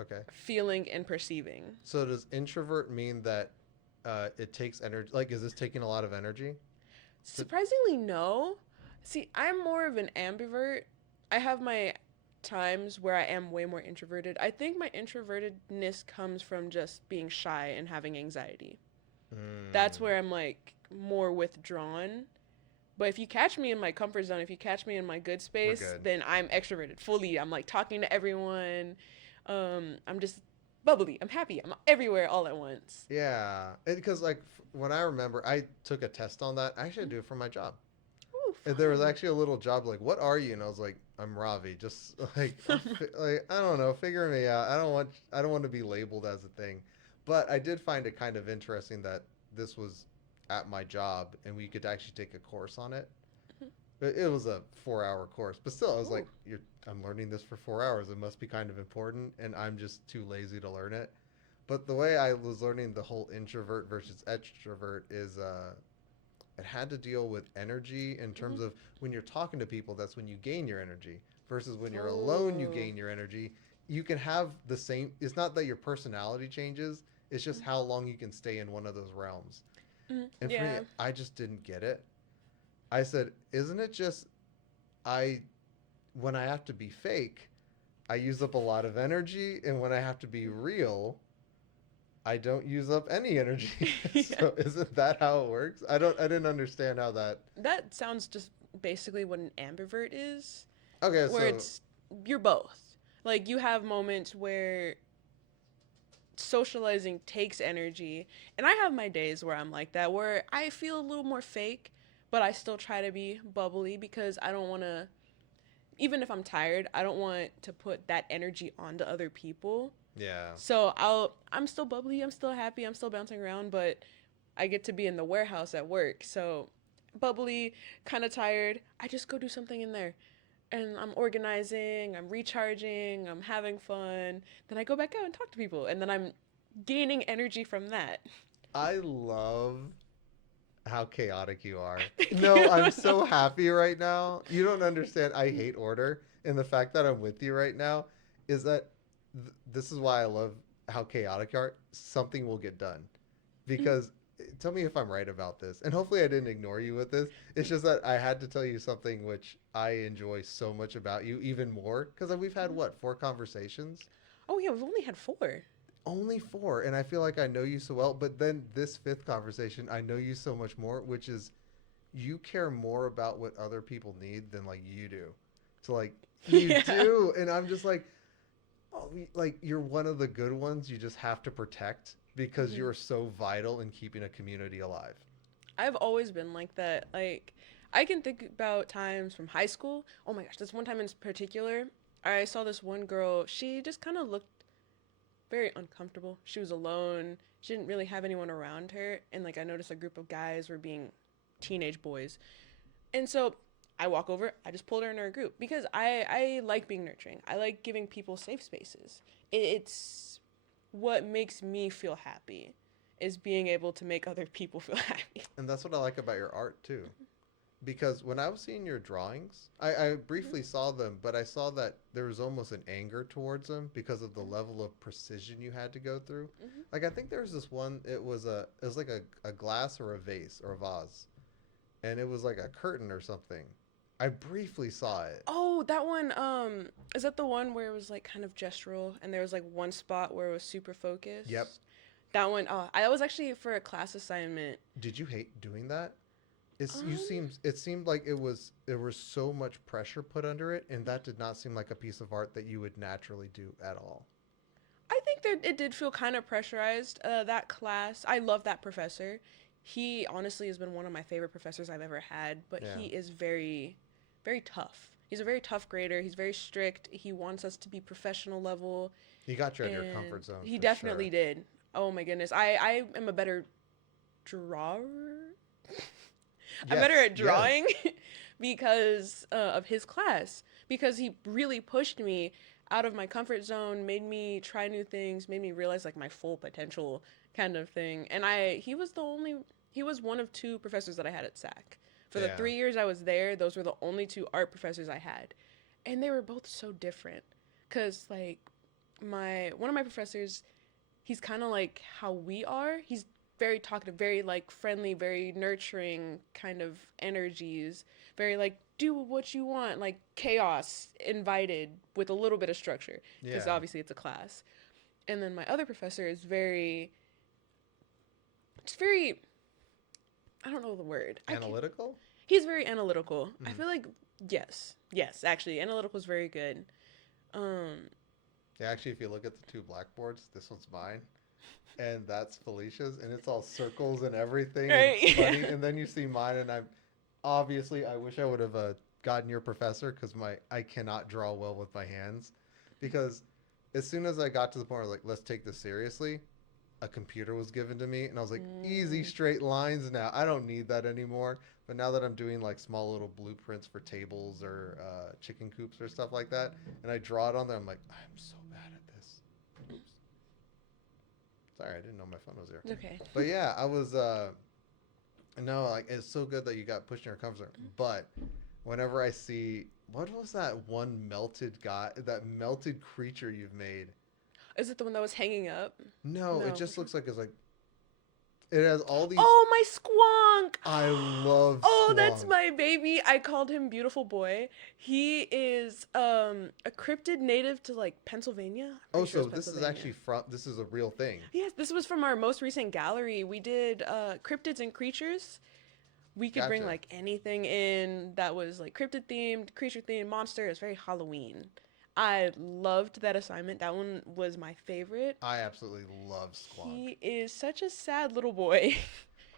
Okay. Feeling and perceiving. So does introvert mean that it takes energy? Like, is this taking a lot of energy? To, Surprisingly, no. See, I'm more of an ambivert. I have my times where I am way more introverted. I think my introvertedness comes from just being shy and having anxiety. That's hmm, where I'm like more withdrawn. But if you catch me in my comfort zone, if you catch me in my good we're space, good. then I'm extroverted fully. I'm like talking to everyone. I'm just bubbly. I'm happy. I'm everywhere all at once. Yeah, because like when I remember, I took a test on that. I actually do it for my job. Ooh, And there was fun. actually a little job like, "What are you?" And I was like, "I'm Ravi." Just like, like I don't know, figure me out. I don't want to be labeled as a thing. But I did find it kind of interesting that this was at my job and we could actually take a course on it. It was a 4 hour course, but still, I was like, Ooh. I'm learning this for 4 hours. It must be kind of important, and I'm just too lazy to learn it. But the way I was learning the whole introvert versus extrovert is it had to deal with energy in Hmm. terms of when you're talking to people, that's when you gain your energy, versus when you're alone, you Oh. gain your energy. You can have the same, it's not that your personality changes, it's just how long you can stay in one of those realms. Mhm. And for me, Yeah. I just didn't get it. I said, isn't it just I, when I have to be fake, I use up a lot of energy, and when I have to be real, I don't use up any energy. Yeah. So isn't that how it works? I didn't understand how that. That sounds just basically what an ambivert is, Okay, where so it's you're both. Like you have moments where socializing takes energy, and I have my days where I'm like that, where I feel a little more fake, but I still try to be bubbly because I don't want to, even if I'm tired, I don't want to put that energy onto other people. yeah, So I'm still bubbly, I'm still happy, I'm still bouncing around, but I get to be in the warehouse at work. So bubbly, kind of tired, I just go do something in there. And I'm organizing, I'm recharging, I'm having fun. Then I go back out and talk to people, and then I'm gaining energy from that. I love how chaotic you are. No, I'm so happy right now. You don't understand. I hate order, and the fact that I'm with you right now is that this is why I love how chaotic you are. Something will get done because tell me if I'm right about this. And hopefully I didn't ignore you with this. It's just that I had to tell you something which I enjoy so much about you, even more because we've had what, 4 conversations? Oh yeah, we've only had four. Only 4, and I feel like I know you so well. But then this 5th conversation, I know you so much more, which is you care more about what other people need than like you do. So like you Yeah. do, and I'm just like, oh, like you're one of the good ones. You just have to protect because Mhm. you're so vital in keeping a community alive. I've always been like that. Like, I can think about times from high school. Oh my gosh, this one time in particular, I saw this one girl. She just kind of looked very uncomfortable. She was alone. She didn't really have anyone around her. And like, I noticed a group of guys were being teenage boys. And so I walk over, I just pulled her in our group because I like being nurturing. I like giving people safe spaces. It's what makes me feel happy is being able to make other people feel happy. And that's what I like about your art too. Because when I was seeing your drawings, I Mm-hmm. briefly saw them, but I saw that there was almost an anger towards them because of the level of precision you had to go through. Mm-hmm. Like I think there was this one. It was like a glass or a vase or a vase, and it was like a curtain or something. I briefly saw it. Oh, that one. Is that the one where it was like kind of gestural, and there was like one spot where it was super Yep. focused? That one. I was actually for a class assignment. Did you hate doing that? Um, It seemed like there was so much pressure put under it, and that did not seem like a piece of art that you would naturally do at all. I think that it did feel kind of pressurized. That class, I love that professor. He honestly has been one of my favorite professors I've ever had, but Yeah. he is very, very tough. He's a very tough grader. He's very strict. He wants us to be professional level, He got you out of your and comfort zone he for sure. definitely did. Oh my goodness, I am a better drawer. I'm better Yes, at yes. drawing because of his class. Because he really pushed me out of my comfort zone, made me try new things, made me realize like my full potential kind of thing. And he was one of two professors that I had at SAC. For the Yeah. 3 years I was there, those were the only two art professors I had. And they were both so different. Cause like my one of my professors, he's kind of like how we are. He's very talkative, very like friendly, very nurturing kind of energies, very like do what you want, like chaos invited with a little bit of structure because Yeah. obviously it's a class. And then my other professor is very it's very I don't know the word. I can Analytical? He's very analytical. I Hmm. feel like yes. Yes, actually analytical is very good. Um Yeah, actually, if you look at the 2 blackboards, this one's mine, and that's Felicia's, and it's all circles and everything, and it's right. funny. And then you see mine, and I'm obviously I wish I would have gotten your professor because my I cannot draw well with my hands, because as soon as I got to the point where like let's take this seriously, a computer was given to me, and I was like, easy Mm. straight lines now. I don't need that anymore. But now that I'm doing like small little blueprints for tables or chicken coops or stuff like that, and I draw it on there, I'm like, I'm so bad at this. Oops. Sorry, I didn't know my phone was there. It's okay. But yeah, I was. No, like it's so good that you got pushed in your comfort zone. But whenever I see what was that one melted guy, that melted creature you've made? Is it the one that was hanging up? No, it No. just looks like it's like it has all these. Oh, my Squonk! I love Oh, that's Squonk. my baby. I called him Beautiful Boy. He is a cryptid native to like Pennsylvania. I'm Oh, pretty sure so it's this is Pennsylvania. actually from. This is a real thing. Yes, this was from our most recent gallery. We did cryptids and creatures. We could bring Gotcha. like anything in that was like cryptid themed, creature themed, monster. It was very Halloween. I loved that assignment. That one was my favorite. I absolutely love Squonk. He is such a sad little boy.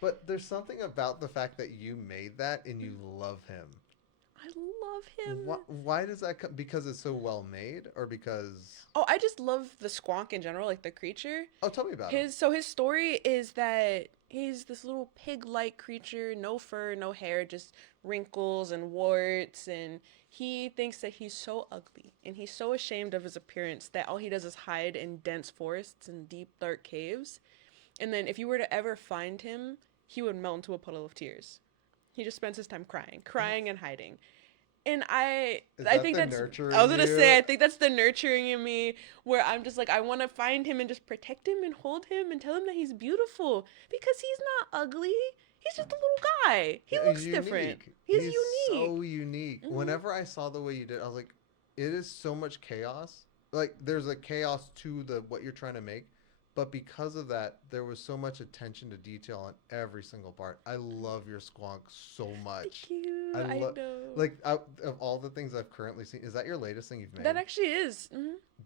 But there's something about the fact that you made that and you love him. I love him. Why does that come? Because it's so well made, or because? Oh, I just love the Squonk in general, like the creature. Oh, tell me about him. His story is that he's this little pig-like creature, no fur, no hair, just wrinkles and warts, and he thinks that he's so ugly and he's so ashamed of his appearance that all he does is hide in dense forests and deep dark caves. And then if you were to ever find him, he would melt into a puddle of tears. He just spends his time crying and hiding. And Is I that think the that's nurturing I was gonna say you? I think that's the nurturing in me where I'm just like I want to find him and just protect him and hold him and tell him that he's beautiful because he's not ugly. He's just a little guy. He Yeah, looks he's different. unique. He's He's unique. so unique. Hmm. Whenever I saw the way you did, I was like, it is so much chaos. Like there's a chaos to the what you're trying to make, but because of that, there was so much attention to detail on every single part. I love your Squonk so much. Thank you. I I love know. like of all the things I've currently seen. Is that your latest thing you've That made? actually is.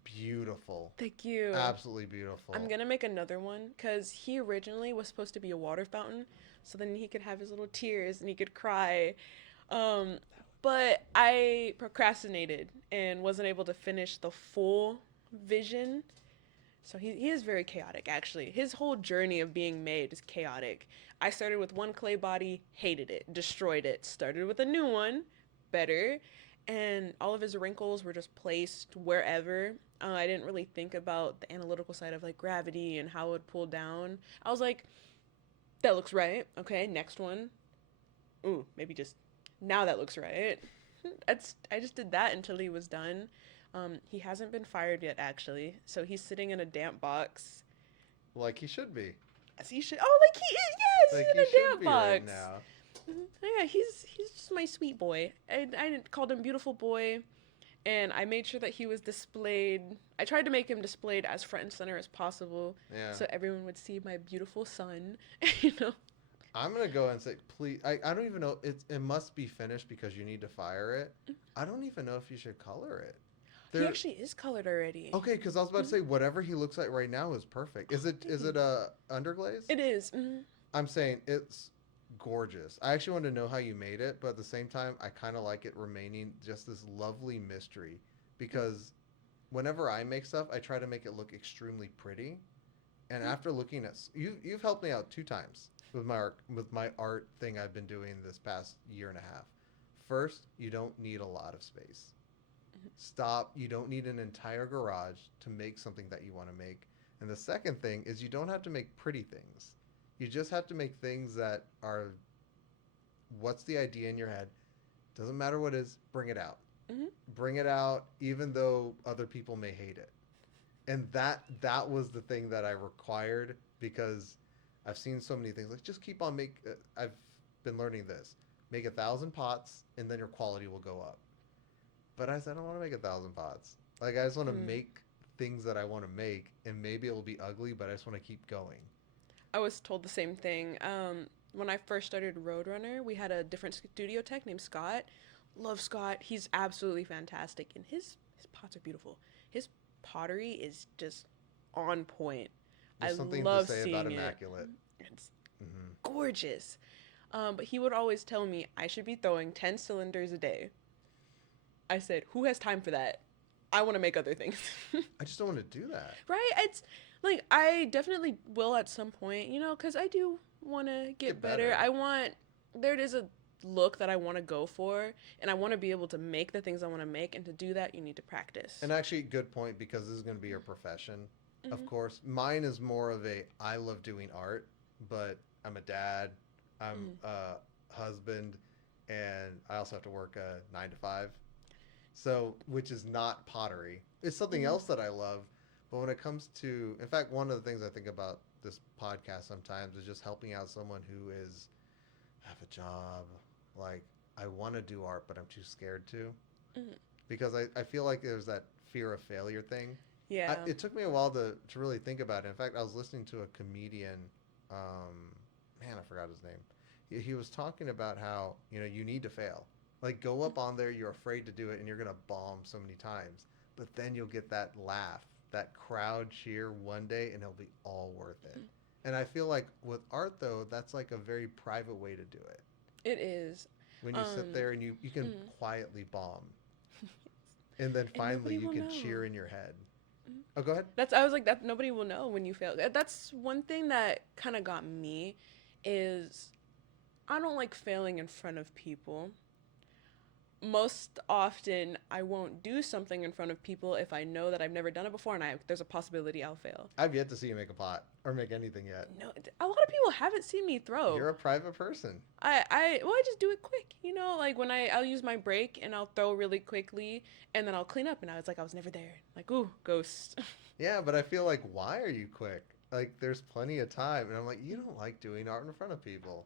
Beautiful, Thank you. absolutely beautiful. I'm gonna make another one because he originally was supposed to be a water fountain, so then he could have his little tears and he could cry. Um, but I procrastinated and wasn't able to finish the full vision. So he is very chaotic, actually. His whole journey of being made is chaotic. I started with one clay body, hated it, destroyed it. Started with a new one, better. And all of his wrinkles were just placed wherever. I didn't really think about the analytical side of like gravity and how it would pull down. I was like, that looks right. Okay, next one. Ooh, maybe just now that looks right. I just did that until he was done. He hasn't been fired yet, actually. So he's sitting in a damp box. Like he should be. As he should. Oh, like he is. Yes, Like he's he in a should damp be right box. now. Yeah, he's just my sweet boy. I called him beautiful boy, and I made sure that he was displayed. I tried to make him displayed as front and center as possible, Yeah. so everyone would see my beautiful son. You know. I'm gonna go and say, please. I don't even know. It must be finished because you need to fire it. I don't even know if you should color it. He There. actually is colored already. Okay, because I was about to say whatever he looks like right now is perfect. Is it a underglaze? It is. Mm-hmm. I'm saying it's gorgeous. I actually want to know how you made it, but at the same time, I kind of like it remaining just this lovely mystery because whenever I make stuff, I try to make it look extremely pretty. And after looking at you've helped me out two times with my art thing I've been doing this past year and a half. First, you don't need a lot of space. Stop. You don't need an entire garage to make something that you want to make. And the second thing is you don't have to make pretty things. You just have to make things that are what's the idea in your head. Doesn't matter what it is, bring it out. Mm-hmm. Bring it out even though other people may hate it. And that was the thing that I required because I've seen so many things like just keep on I've been learning this. Make 1,000 pots and then your quality will go up. But I said I don't want to make 1,000 pots. Like I just want to make things that I want to make, and maybe it will be ugly, but I just want to keep going. I was told the same thing. When I first started Roadrunner, we had a different studio tech named Scott. Love Scott. He's absolutely fantastic, and his pots are beautiful. His pottery is just on point. There's I something love to say seeing about it. immaculate. It's Hmm. gorgeous. But he would always tell me I should be throwing 10 cylinders a day. I said, who has time for that? I want to make other things. I just don't want to do that. Right? It's Like, I definitely will at some point, you know, because I do want to get Get better. better. I want, there is a look that I want to go for, and I want to be able to make the things I want to make, and to do that, you need to practice. And actually, good point because this is going to be your profession. Of Mm-hmm. course, mine is more of a I love doing art, but I'm a dad, I'm Mm-hmm. a husband, and I also have to work a 9 to 5. So, which is not pottery. It's something Mm-hmm. else that I love. But when it comes to, in fact, one of the things I think about this podcast sometimes is just helping out someone who is have a job. Like, I want to do art, but I'm too scared to Mm-hmm. because I feel like there's that fear of failure thing. Yeah. It took me a while to really think about it. In fact, I was listening to a comedian. Man, I forgot his name. He was talking about how you need to fail. Like go up on there, you're afraid to do it, and you're gonna bomb so many times. But then you'll get that laugh, that crowd cheer one day, and it'll be all worth it. And I feel like with art though, that's like a very private way to do it. It is. When you sit Um, there and you can mm, quietly bomb, and then and finally nobody you will can know. cheer in your head. Mhm. Oh, go ahead. That's I was like that nobody will know when you fail. That's one thing that kind of got me is I don't like failing in front of people. Most often I won't do something in front of people if I know that I've never done it before and there's a possibility I'll fail. I've yet to see you make a pot or make anything yet. No, a lot of people haven't seen me throw. You're a private person. I just do it quick, you know, like when I'll use my break and I'll throw really quickly and then I'll clean up and I was never there. Like, ooh, ghost. Yeah, but I feel like why are you quick? Like there's plenty of time, and I'm like, you don't like doing art in front of people.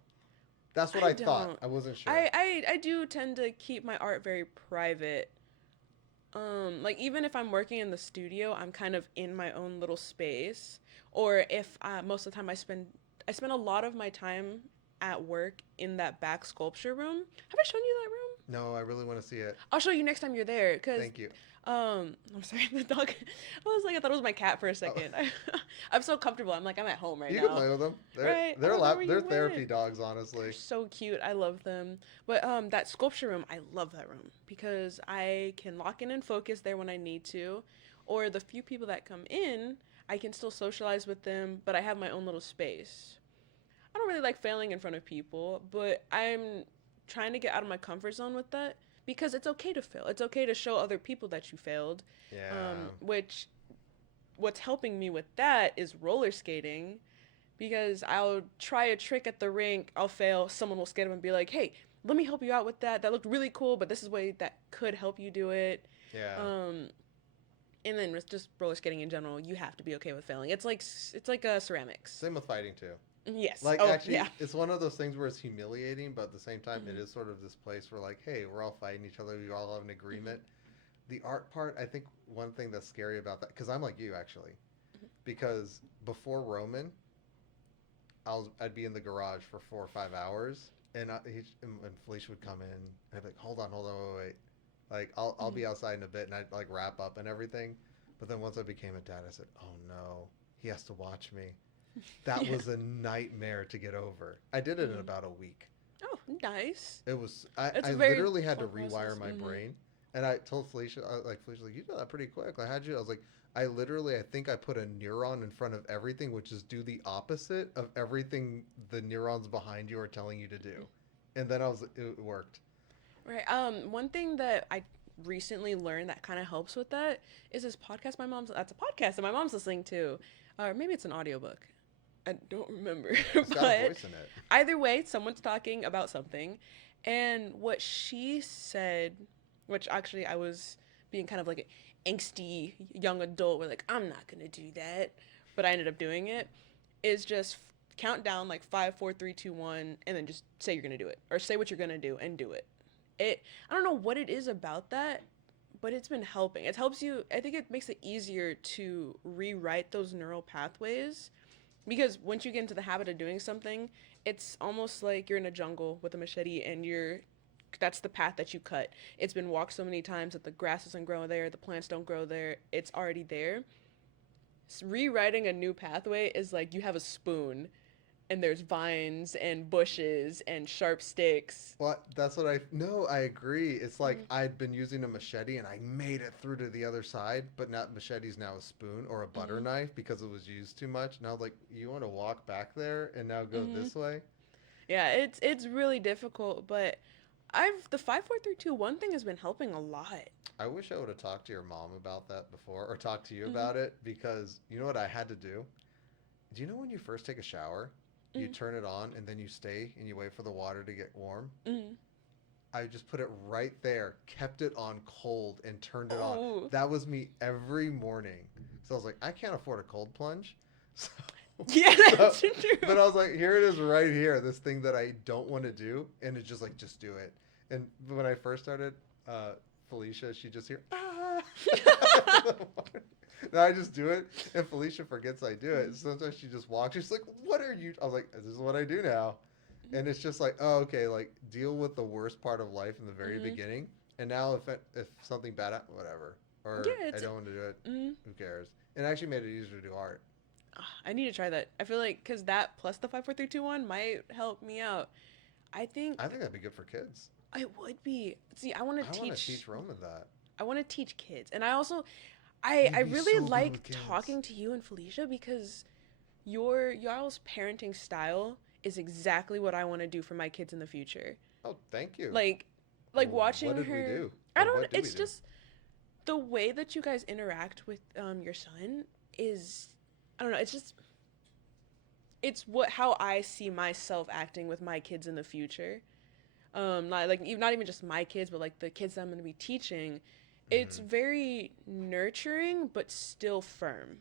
That's what I I thought. don't. I wasn't sure. I do tend to keep my art very private. Like even if I'm working in the studio, I'm kind of in my own little space. Or if most of the time I spend a lot of my time at work in that back sculpture room. Have I shown you that room? No, I really want to see it. I'll show you next time you're there, cause Thank you. I'm sorry, the dog. I thought it was my cat for a Oh, second. I'm so comfortable. I'm like I'm at home right you can now. play with them. Right? I They're don't know where they're you therapy went. dogs, They're honestly. so cute. I love them. But that sculpture room, I love that room because I can lock in and focus there when I need to, or the few people that come in, I can still socialize with them, but I have my own little space. I don't really like failing in front of people, but I'm trying to get out of my comfort zone with that because it's okay to fail. It's okay to show other people that you failed. Yeah. Which what's helping me with that is roller skating because I'll try a trick at the rink, I'll fail, someone will skate up and be like, "Hey, let me help you out with that. That looked really cool, but this is a way that could help you do it." Yeah. Um, and then with just roller skating in general, you have to be okay with failing. It's like ceramics. Same with fighting too. Yes. Like Oh actually, yeah. it's one of those things where it's humiliating, but at the same time, it Hmm. is sort of this place where like, hey, we're all fighting each other. We all have an Hmm. agreement. The art part, I think one thing that's scary about that, because I'm like you actually, because before Roman, I'd be in the garage for 4 or 5 hours, and Felicia would come in, and I'd be like, hold on, wait. Like I'll Hmm. be outside in a bit, and I'd like wrap up and everything. But then once I became a dad, I said, oh no, he has to watch me. That Yeah. was a nightmare to get over. I did it in Hmm. about a week. Oh, nice. It was I, It's I a very literally had to slow rewire process. my Hmm. brain, and I told Felicia, Felicia's like, you did that pretty quick. Like, how'd you? I was like, I think I put a neuron in front of everything, which is do the opposite of everything the neurons behind you are telling you to do, and then it worked. Right. One thing that I recently learned that kind of helps with that is this podcast that's a podcast that my mom's listening to. Or maybe it's an audiobook. I don't remember. It's got a But voice in it. either way, someone's talking about something. And what she said, which actually I was being kind of like an angsty young adult, where like, I'm not going to do that. But I ended up doing it, is just count down like five, four, three, two, one, and then just say you're going to do it. Or say what you're going to do and do it. I don't know what it is about that, but it's been helping. It helps you. I think it makes it easier to rewrite those neural pathways because once you get into the habit of doing something, it's almost like you're in a jungle with a machete and that's the path that you cut. It's been walked so many times that the grass doesn't grow there, the plants don't grow there. It's already there. Rewriting a new pathway is like you have a spoon and there's vines and bushes and sharp sticks. Well, that's what I no, I agree. It's like Mhm. I'd been using a machete and I made it through to the other side, but not machete's now a spoon or a butter Mhm. knife because it was used too much. And I was like, you want to walk back there and now go Mhm. this way? Yeah, it's really difficult, but I've the 5 4 3 2 1 thing has been helping a lot. I wish I would have talked to your mom about that before or talked to you Mhm. about it because you know what I had to do? Do you know when you first take a shower, you Mhm. turn it on and then you stay and you wait for the water to get warm? Mhm. I just put it right there, kept it on cold, and turned it on. Oh. That was me every morning. So I was like, I can't afford a cold plunge. So, Yeah, so, that's true. but I was like, here it is right here, this thing that I don't want to do. And it's just like, just do it. And when I first started, uh, Felicia, she just hear, ah. Now I just do it, and Felicia forgets I do it. Sometimes she just walks. She's like, "What are you?" I was like, "This is what I do now." And it's just like, oh, okay, like deal with the worst part of life in the very Mhm. beginning, and now if something bad, whatever, or Yeah, I it's don't want to do it, mm, who cares? It actually made it easier to do art. I need to try that. I feel like cuz that plus the 5 4 3 2 1 might help me out. I I think think that'd be good for kids. it would be. See, I want to I want to teach teach Roman that. I want to teach kids. And I also I You'd be really so good like with kids. talking to you and Felicia because your y'all's parenting style is exactly what I want to do for my kids in the future. Oh, thank you. Like What watching did we her do, I or don't what do we it's do? just the way that you guys interact with your son is I don't know, it's just it's what how I see myself acting with my kids in the future. Not even just my kids, but like the kids that I'm going to be teaching. It's Hmm. very nurturing but still firm.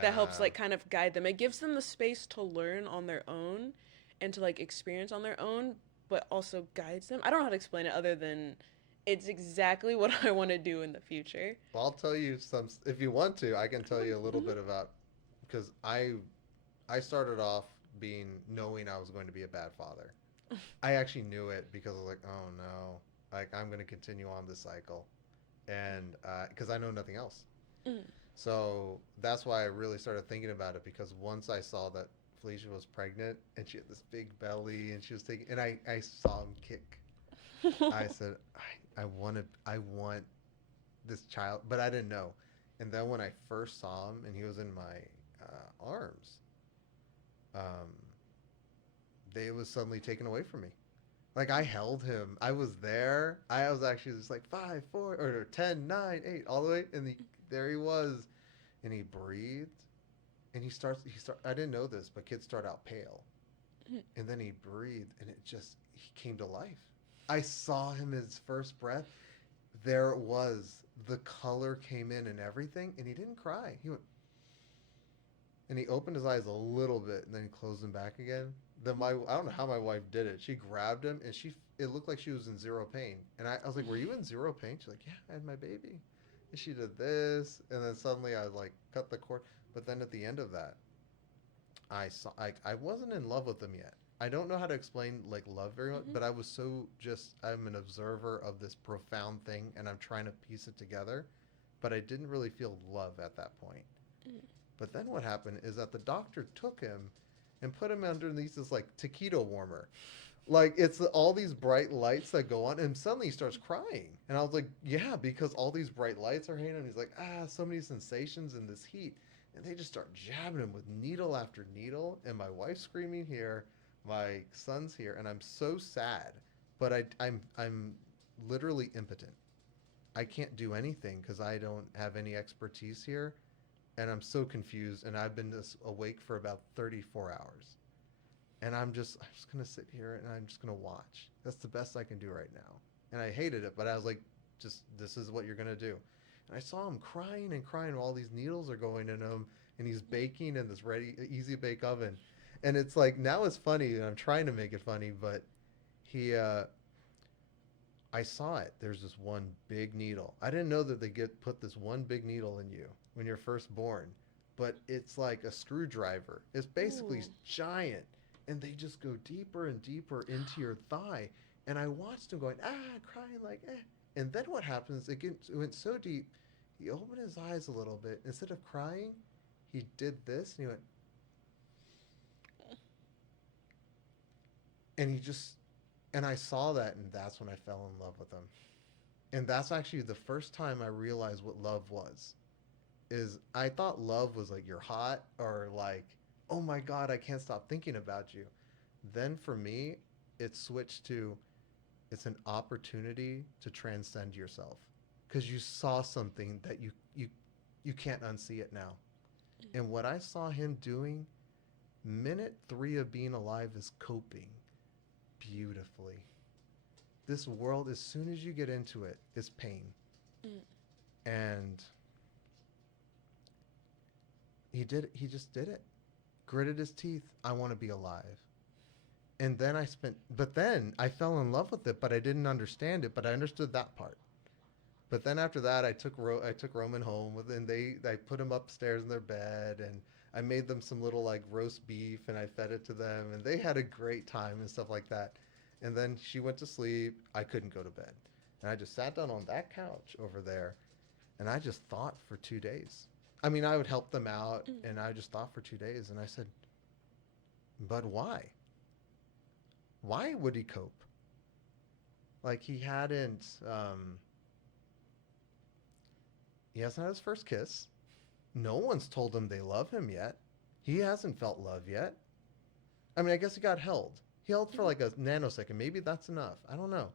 That helps Yeah. like kind of guide them. It gives them the space to learn on their own and to like experience on their own, but also guides them. I don't know how to explain it other than it's exactly what I want to do in the future. Well, I'll tell you some. If you want to, I can tell you a little Mm-hmm. bit about because I started off being knowing I was going to be a bad father. I actually knew it because I was like, oh no, like I'm going to continue on this cycle, and because I know nothing else. Mm. So that's why I really started thinking about it because once I saw that Felicia was pregnant and she had this big belly and she was taking, and I saw him kick. I said, I want this child, but I didn't know. And then when I first saw him and he was in my arms, um, they was suddenly taken away from me. Like I held him. I was there. I was actually just like 5, 4, or 10, 9, 8, all the way, and there he was, and he breathed, and he starts. He start. I didn't know this, but kids start out pale, and then he breathed, and it just he came to life. I saw him his first breath. There it was. The color came in and everything, and he didn't cry. He went, and he opened his eyes a little bit, and then he closed them back again. Then I don't know how my wife did it. She grabbed him, and it looked like she was in zero pain. And I was like, "Were you in zero pain?" She's like, "Yeah, I had my baby." And she did this, and then suddenly I like cut the cord. But then at the end of that, I wasn't in love with him yet. I don't know how to explain like love very much, Mm-hmm. but I was so just I'm an observer of this profound thing, and I'm trying to piece it together. But I didn't really feel love at that point. But then what happened is that the doctor took him and put him underneath this like taquito warmer. Like it's all these bright lights that go on, and suddenly he starts crying. And I was like, yeah, because all these bright lights are hitting him. He's like, so many sensations in this heat. And they just start jabbing him with needle after needle. And my wife's screaming here, my son's here, and I'm so sad. But I'm literally impotent. I can't do anything because I don't have any expertise here, and I'm so confused. And I've been this awake for about 34 hours, and I'm just gonna sit here and I'm just gonna watch. That's the best I can do right now. And I hated it, but I was like, just this is what you're gonna do. And I saw him crying and crying while all these needles are going in him, and he's baking in this ready easy bake oven. And it's like now it's funny, and I'm trying to make it funny, but he I saw it. There's this one big needle. I didn't know that they get put this one big needle in you when you're first born, but it's like a screwdriver. It's basically Ooh. giant, and they just go deeper and deeper into your thigh. And I watched him going crying like eh. And then what happens? It went so deep. He opened his eyes a little bit. Instead of crying, he did this, and he went, And he just, and I saw that, and that's when I fell in love with him. And that's actually the first time I realized what love was. Is I thought love was like you're hot or like, oh my God, I can't stop thinking about you. Then for me, it switched to it's an opportunity to transcend yourself because you saw something that you can't unsee it now. And what I saw him doing, minute 3 of being alive, is coping beautifully. This world, as soon as you get into it, is pain. Mm. And he just did it. Gritted his teeth. I want to be alive. And then but then I fell in love with it, but I didn't understand it, but I understood that part. But then after that, I took Roman home with, and I put him upstairs in their bed, and I made them some little like roast beef, and I fed it to them, and they had a great time and stuff like that. And then she went to sleep. I couldn't go to bed, and I just sat down on that couch over there, and I just thought for 2 days. I mean, I would help them out, Mm. and I just thought for 2 days, and I said, "But why? Why would he cope? Like he hasn't had his first kiss. No one's told him they love him yet. He hasn't felt love yet. I mean, I guess he got held. He held for like a nanosecond. Maybe that's enough. I don't know.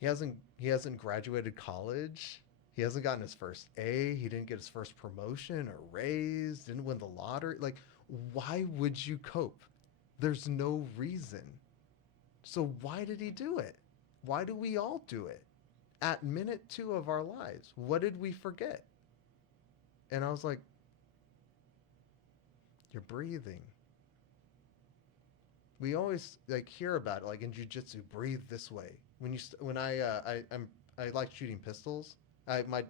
He hasn't graduated college. He hasn't gotten his first A. He didn't get his first promotion or raise. Didn't win the lottery. Like, why would you cope? There's no reason. So why did he do it? Why do we all do it? At minute 2 of our lives, what did we forget? And I was like, you're breathing. We always like hear about it, like in jujitsu, breathe this way. I like shooting pistols. My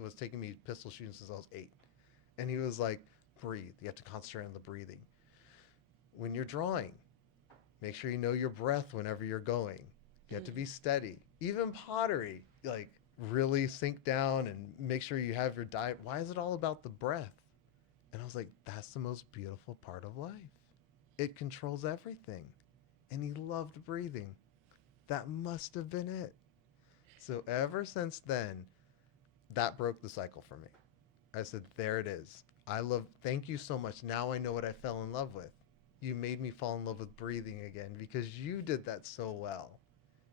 was taking me pistol shooting since I was 8, and he was like, breathe. You have to concentrate on the breathing. When you're drawing, make sure you know your breath whenever you're going. You have to be steady. Even pottery, like really sink down and make sure you have your diet. Why is it all about the breath? And I was like, that's the most beautiful part of life. It controls everything. And he loved breathing. That must have been it. So ever since then, that broke the cycle for me. I said, there it is. Thank you so much. Now I know what I fell in love with. You made me fall in love with breathing again because you did that so well.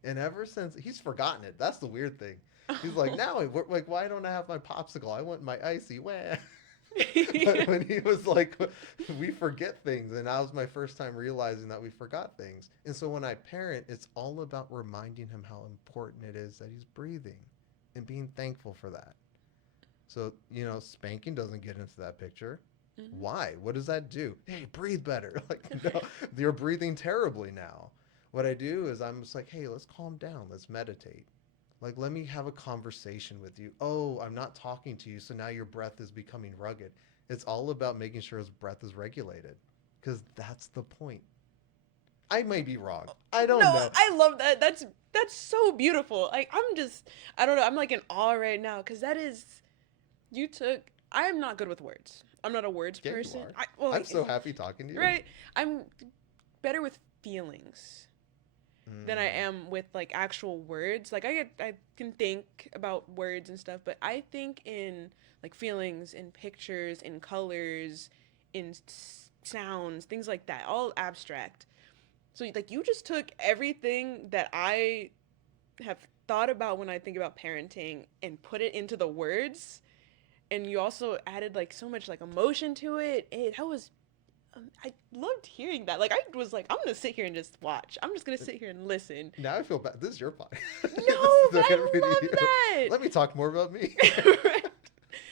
And ever since, he's forgotten it. That's the weird thing. He's like, now, like, why don't I have my popsicle? I want my icy. Wah. But when he was like, we forget things. And that was my first time realizing that we forgot things. And so when I parent, it's all about reminding him how important it is that he's breathing and being thankful for that. So, spanking doesn't get into that picture. Mm-hmm. Why? What does that do? Hey, breathe better. Like, no, you're breathing terribly now. What I do is I'm just like, hey, let's calm down. Let's meditate. Like, let me have a conversation with you. Oh, I'm not talking to you, so now your breath is becoming rugged. It's all about making sure his breath is regulated because that's the point. I may be wrong. I don't No, know. I love that. That's so beautiful. Like I don't know. I'm like in awe right now because that is you took. I am not good with words. I'm not a words Yeah, you person. are. Well, I'm so happy talking to you. right. I'm better with feelings than I Mm. am with like actual words. Like I can think about words and stuff, but I think in like feelings, in pictures, in colors, in sounds, things like that, all abstract. So like you just took everything that I have thought about when I think about parenting and put it into the words, and you also added like so much like emotion to it. That was I loved hearing that. Like I was like, I'm gonna sit here and just watch. I'm just gonna sit here and listen. Now I feel bad. This is your podcast. No, but This is gonna be to I you. love that. Let me talk more about me. Right?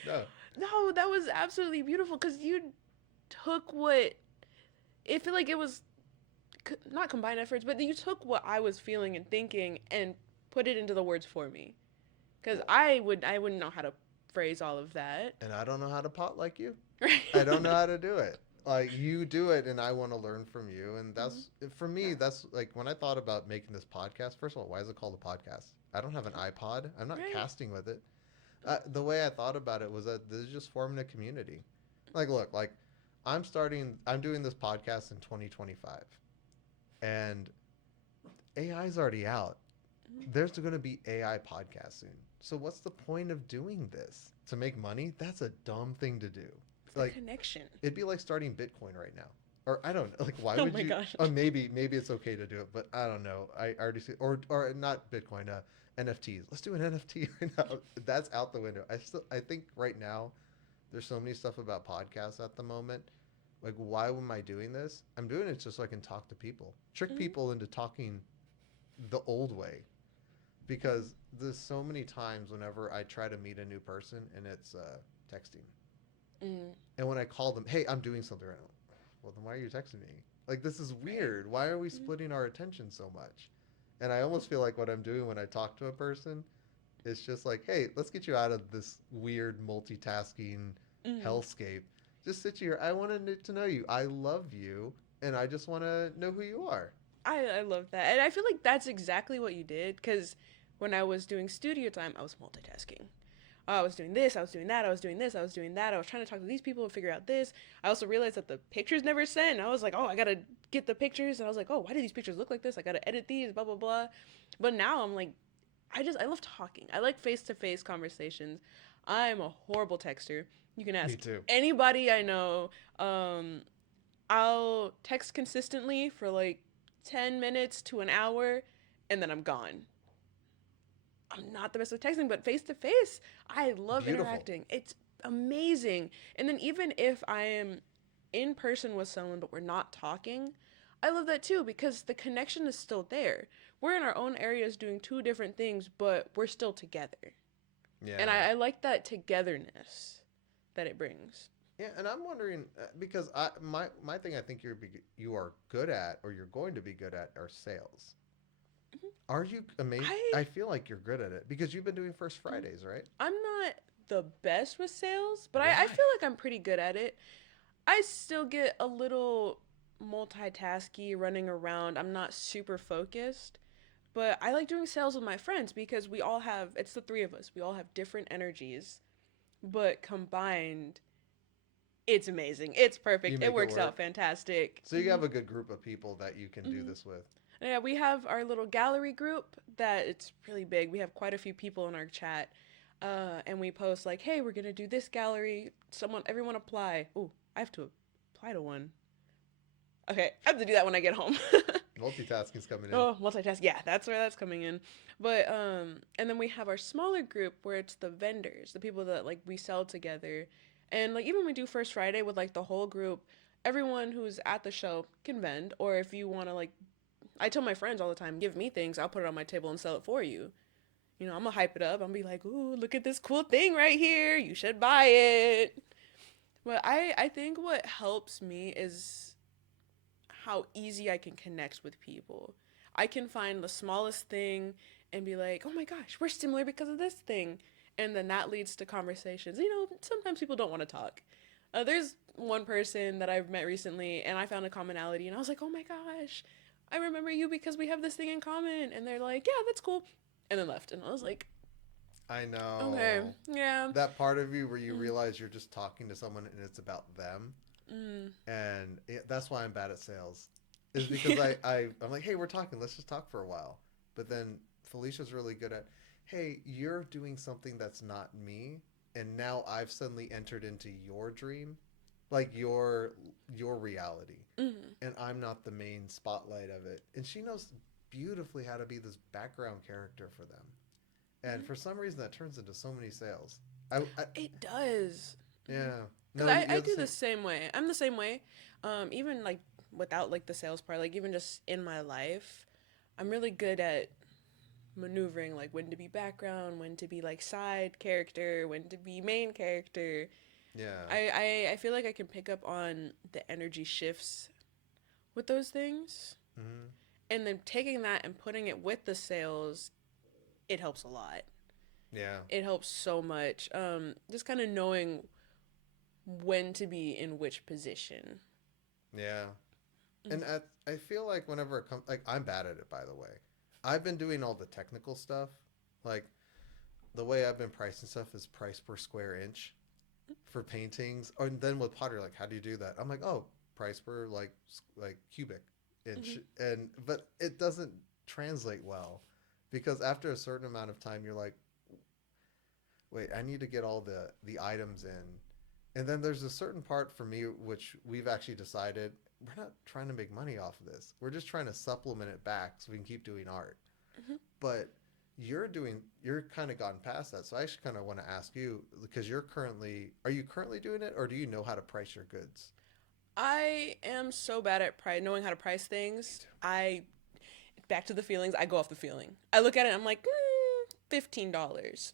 No. No, that was absolutely beautiful because you took what it felt like it was not combined efforts, but you took what I was feeling and thinking and put it into the words for me. Because I wouldn't know how to phrase all of that. And I don't know how to pot like you. Right. I don't know how to do it. Like you do it, and I want to learn from you. And that's for me. That's like when I thought about making this podcast. First of all, why is it called a podcast? I don't have an iPod. I'm not Right. casting with it. The way I thought about it was that this is just forming a community. Like, look, like I'm doing this podcast in 2025, And AI is already out. Mhm. There's going to be AI podcasts soon. So what's the point of doing this? To make money? That's a dumb thing to do. It's the Like connection. it'd be like starting Bitcoin right now. Or I don't know. Like why Oh would my you? gosh. Maybe it's okay to do it, but I don't know. I already see or not Bitcoin. NFTs. Let's do an NFT right now. That's out the window. I think right now there's so many stuff about podcasts at the moment. Like why am I doing this? I'm doing it just so I can talk to people, trick Mhm. people into talking the old way, Mhm. because there's so many times whenever I try to meet a new person and it's texting. Mm. And when I call them, hey, I'm doing something right now. Well, then why are you texting me? Like, this is Right. weird. Why are we Mhm. splitting our attention so much? And I almost feel like what I'm doing when I talk to a person is just like, hey, let's get you out of this weird multitasking Mhm. hellscape. Just sit here. I want to know you. I love you. And I just want to know who you are. I love that. And I feel like that's exactly what you did because when I was doing studio time, I was multitasking. I was doing this, I was doing that, I was doing this, I was doing that. I was trying to talk to these people and figure out this. I also realized that the pictures never sent. I was like, oh, I gotta get the pictures. And I was like, oh, why do these pictures look like this? I gotta edit these, blah, blah, blah. But now I'm like, I love talking. I like face to face conversations. I'm a horrible texter. You can Me ask too. anybody I know. Um, I'll text consistently for like 10 minutes to an hour and then I'm gone. I'm not the best with texting, but face to face, I love Beautiful. interacting. It's amazing. And then even if I am in person with someone but we're not talking, I love that too because the connection is still there. We're in our own areas doing two different things, but we're still together. And Yeah. I like that togetherness that it brings. Yeah, and I'm wondering because my thing I think you are good at or you're going to be good at are sales. Mhm. Are you amazing? I I feel like you're good at it because you've been doing First Fridays, right? I'm not the best with sales, but I Why? feel like I'm pretty good at it. I still get a little multitasky running around. I'm not super focused, but I like doing sales with my friends because we all have, it's the three of us, we all have different energies, but combined, it's amazing. It's You perfect. It make it works out work. fantastic. So you have a good group of people that you can do Hmm. this with. Yeah, we have our little gallery group that it's really big. We have quite a few people in our chat. And we post like, "Hey, we're gonna do this gallery. Everyone apply." Ooh, I have to apply to one. Okay, I have to do that when I get home. Multitasking's coming in. Oh, multitask. Yeah, that's where that's coming in. But and then we have our smaller group where it's the vendors, the people that like we sell together. And like even when we do First Friday with like the whole group, everyone who's at the show can vend. Or if you want to like, I tell my friends all the time, give me things, I'll put it on my table and sell it for you. You know, I'm gonna hype it up. I'm gonna be like, ooh, look at this cool thing right here. You should buy it. But I think what helps me is how easy I can connect with people. I can find the smallest thing and be like, oh my gosh, we're similar because of this thing. And then that leads to conversations. You know, sometimes people don't want to talk. There's one person that I've met recently and I found a commonality and I was like, oh my gosh, I remember you because we have this thing in common. And they're like, yeah, that's cool. And then left. And I was like, I okay, know. yeah. That part of you where you Mm, realize you're just talking to someone and it's about them. mm. And that's why I'm bad at sales. Is because Yeah. I'm like, hey, we're talking. Let's just talk for a while. But then Felicia's really good at, hey, you're doing something that's not me, and now I've suddenly entered into your dream, like your reality, Mm. and I'm not the main spotlight of it. And she knows beautifully how to be this background character for them. And Mm. for some reason, that turns into so many sales. I It does. yeah. Because No, you I have the do the same. same way. I'm the same way. Even like without like the sales part, like even just in my life, I'm really good at maneuvering like when to be background, when to be like side character, when to be main character. Yeah. I feel like I can pick up on the energy shifts with those things. Hmm. And then taking that and putting it with the sales, it helps a lot. Yeah. It helps so much. Just kind of knowing when to be in which position. Yeah. Mm. And I feel like whenever it comes, like I'm bad at it, by the way. I've been doing all the technical stuff. Like the way I've been pricing stuff is price per square inch for paintings. Or then with pottery, like how do you do that? I'm like, oh, price per like cubic. inch, Hmm. and but it doesn't translate well because after a certain amount of time, you're like, wait, I need to get all the items in. And then there's a certain part for me which we've actually decided we're not trying to make money off of this. We're just trying to supplement it back so we can keep doing art. Hmm. But you're kind of gotten past that. So I actually kind of want to ask you because are you currently doing it or do you know how to price your goods? I am so bad at knowing how to price Me things. too. I back to the feelings. I go off the feeling. I look at it. I'm like, $15.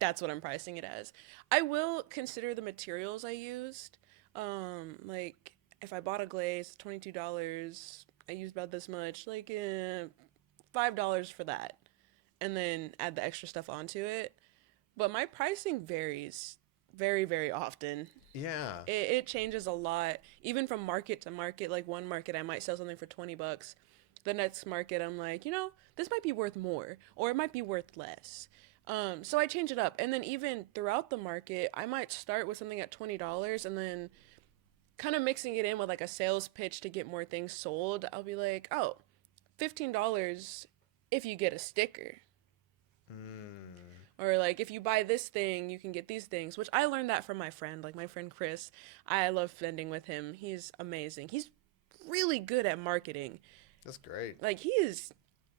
That's what I'm pricing it as. I will consider the materials I used. Like if I bought a glaze, $22. I used about this much. Like $5 for that, and then add the extra stuff onto it. But my pricing varies very, very often. Yeah. It changes a lot, even from market to market. Like one market, I might sell something for $20. The next market, I'm like, this might be worth more, or it might be worth less. So I change it up, and then even throughout the market, I might start with something at $20, and then kind of mixing it in with like a sales pitch to get more things sold. I'll be like, oh, $15 if you get a sticker. Mm. Or like if you buy this thing, you can get these things, which I learned that from my friend, like my friend Chris. I love vending with him. He's amazing. He's really good at marketing. That's great. Like he is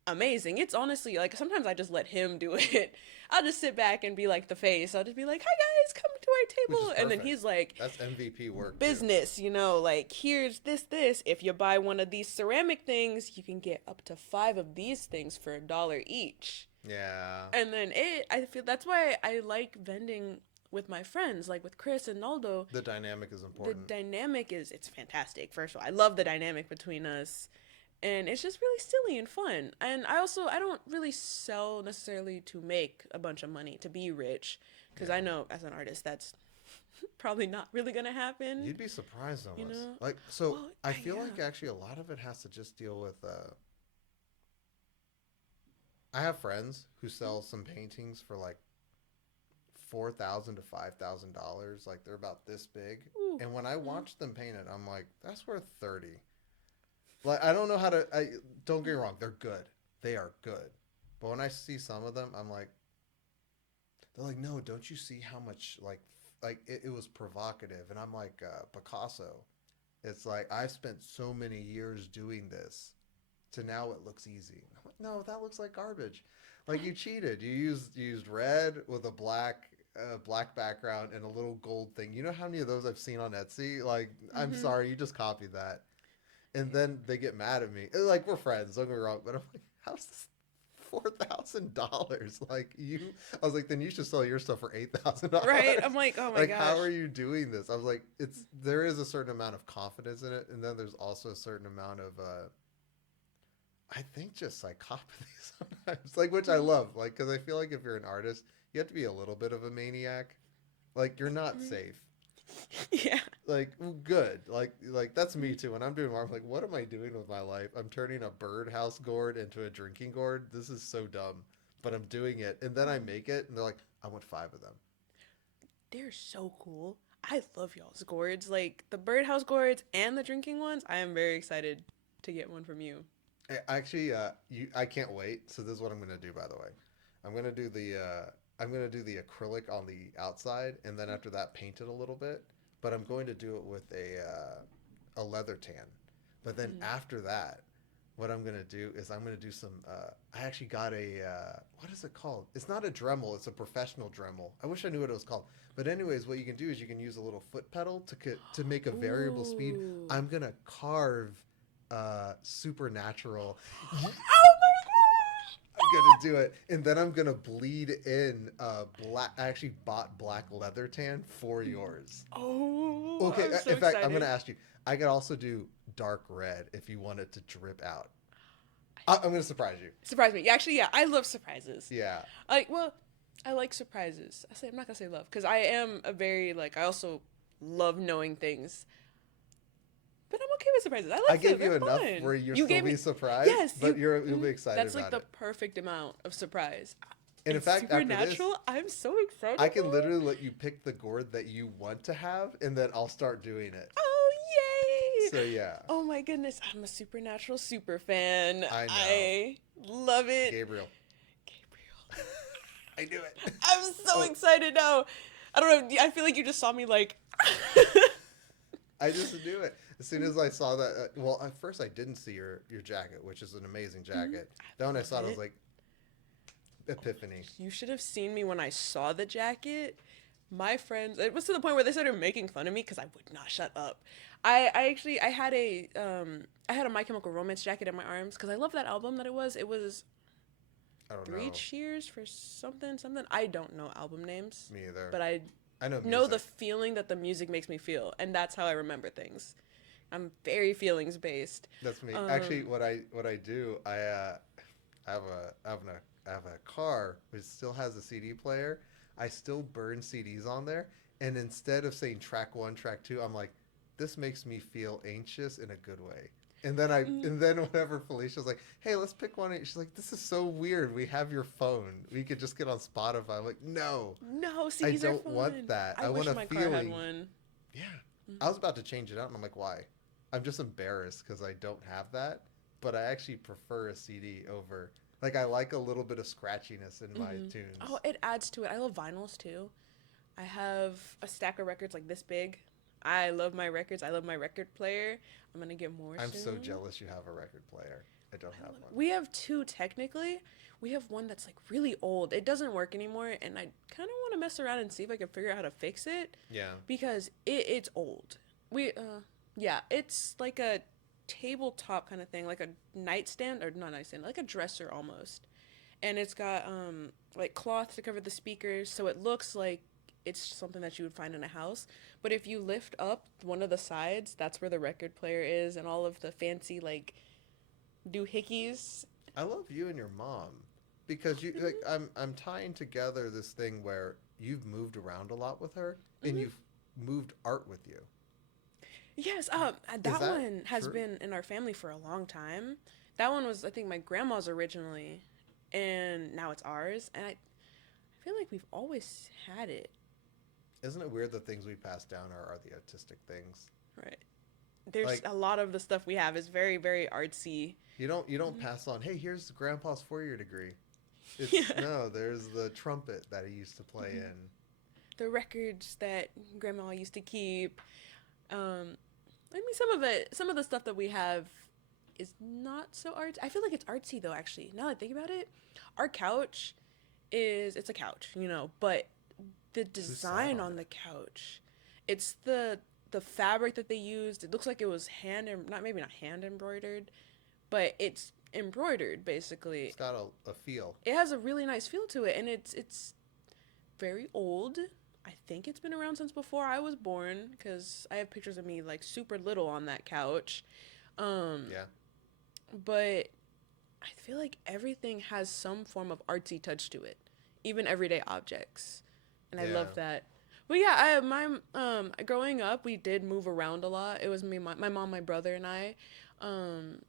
amazing. It's honestly like sometimes I just let him do it. I'll just sit back and be like the face. I'll just be like, "Hi guys, come to Which is our table." And then perfect. he's like, That's MVP work too. "Business, like here's this. If you buy one of these ceramic things, you can get up to 5 of these things for $1 each." Yeah. And then I feel that's why I like vending with my friends, like with Chris and Naldo. The dynamic is The important. dynamic it's fantastic. First of all, I love the dynamic between us, and it's just really silly and fun. And I don't really sell necessarily to make a bunch of money to be rich, because I Yeah. know as an artist that's probably not really gonna happen. You'd be surprised You almost. know? Like so Well, I feel like yeah. actually a lot of it has to just deal with I have friends who sell some paintings for like $4,000 to $5,000. Like they're about this big. Ooh. And when I Mhm. watch them paint it, I'm like, that's worth 30. Like I don't know how to I don't get me wrong, they're good. They are good. But when I see some of them, I'm like they're like, no, don't you see how much it was provocative? And I'm like, Picasso. It's like I've spent so many years doing this to now it looks easy. I'm like, no, that looks like garbage. Like you cheated. You used red with a black background and a little gold thing. You know how many of those I've seen on Etsy? Like, I'm Mhm. sorry, you just copied that. And then they get mad at me. Like we're friends, don't get me wrong, but I'm like, how's this $4,000? Like I was like, then you should sell your stuff for Right. $8,000. I'm like, oh my Like, how gosh. are you doing this? I was like, there is a certain amount of confidence in it, and then there's also a certain amount of I think just psychopathy sometimes, like which I Mhm. love, like because I feel like if you're an artist, you have to be a little bit of a maniac. Like you're not Mhm. safe. Yeah. Like good. Like that's me too. When I'm doing art, I'm like, what am I doing with my life? I'm turning a birdhouse gourd into a drinking gourd. This is so dumb, but I'm doing it, and then I Mhm. make it, and they're like, I want 5 of them. They're so cool. I love y'all's gourds. Like the birdhouse gourds and the drinking ones. I am very excited to get one from you. Actually, I can't wait. So this is what I'm gonna do. By the way, I'm gonna do the acrylic on the outside, and then after that, paint it a little bit. But I'm going to do it with a leather tan. But then Mm-hmm. after that, what I'm gonna do is I'm gonna do some. I actually got what is it called? It's not a Dremel. It's a professional Dremel. I wish I knew what it was called. But anyways, what you can do is you can use a little foot pedal to make a variable speed. Ooh. I'm gonna carve supernatural. Oh my I'm gonna do it, and then I'm gonna bleed in black. I actually bought black leather tan for yours. gosh. Oh, Okay, I'm so in fact, I'm gonna excited. ask you. I could also do dark red if you want it to drip out. I'm gonna surprise you. Surprise me. Actually, yeah, I love surprises. Yeah, Well, I like surprises. I'm not gonna say love because I am a very like I also love knowing things, but I'm okay with surprises. I I like them. gave They're you enough fun. where you'll You still gave be me, surprised, yes, but you'll be mhm. excited That's like about the it. perfect amount of surprise. And in And fact, after this, supernatural, I'm so excited I can for. literally let you pick the gourd that you want to have, and then I'll start doing it. Oh So yeah, Oh my goodness, I'm a Supernatural super fan. I know. I love it. Gabriel. Gabriel. I knew it. I'm so Oh, excited now. I don't know. I feel like you just saw me like. I just knew it. As soon as I saw that, well, at first I didn't see your jacket, which is an amazing Mhm. jacket. Then when I Love saw it, I was it. like, epiphany. You should have seen me when I saw the jacket. My friends, it was to the point where they started making fun of me because I would not shut up. I actually I had a My Chemical Romance jacket in my arms because I love that album that it was. It was I don't Three know. Cheers for something something. I don't know album names, Me either. but I I know know the music. feeling that the music makes me feel, and that's how I remember things. I'm very feelings based. That's me. Actually, Um, what I do, I have I have a car which still has a CD player. I still burn CDs on there, and instead of saying track one, track two, I'm like, this makes me feel anxious in a good way. mm, And then whenever Felicia's like, hey, let's pick one, she's like, this is so weird. We have your phone. We could just get on Spotify. I'm like, no, no, I CDs are don't want fun. that. I I want wish a my car had feeling. one. Yeah. I Mhm. was about to change it out, and I'm like, why? I'm just embarrassed because I don't have that. But I actually prefer a CD over. Like, I like a little bit of scratchiness in my Mm-hmm. Oh, tunes. it adds to it. I love vinyls too. I have a stack of records like this big. I love my records. I love my record player. I'm gonna get more I'm so soon. jealous you have a record player. I don't I have love it. one. We have two technically. We have one that's like really old. It doesn't work anymore, and I kind of want to mess around and see if I can figure out how to fix it Yeah. because it's old. We yeah, it's like a tabletop kind of thing, like a nightstand or not nightstand, like a dresser almost. And it's got like cloth to cover the speakers, so it looks like it's something that you would find in a house. But if you lift up one of the sides, that's where the record player is and all of the fancy like doohickeys. I love you and your mom because you like Mm-hmm. I'm tying together this thing where you've moved around a lot with her and Mm-hmm. you've moved art with you. Yes, Is that that one has true? been in our family for a long time. That one was, I think, my grandma's originally, and now it's ours. And I feel like we've always had it, Isn't it weird the things we pass down are the artistic things? right? There's Like a lot of the stuff we have is very, very artsy. you don't Mhm. pass on, hey, here's grandpa's 4-year degree. It's Yeah. no, there's the trumpet that he used to play Mhm. in. The records that grandma used to keep. Um, I mean, some of the stuff that we have is not so artsy. I feel like it's artsy though. Actually, now that I think about it, our couch it's a couch, you know, but the Who sat design on on it? the couch, it's the fabric that they used. It looks like it was not maybe not hand embroidered, but it's embroidered basically. It's got a feel. It has a really nice feel to it, and it's very old. I think it's been around since before I was born because I have pictures of me like super little on that couch. Um, Yeah. but I feel like everything has some form of artsy touch to it, even everyday objects, and I Yeah. love that. But yeah, I my growing up we did move around a lot. It was me, my mom, my brother, and I. Um,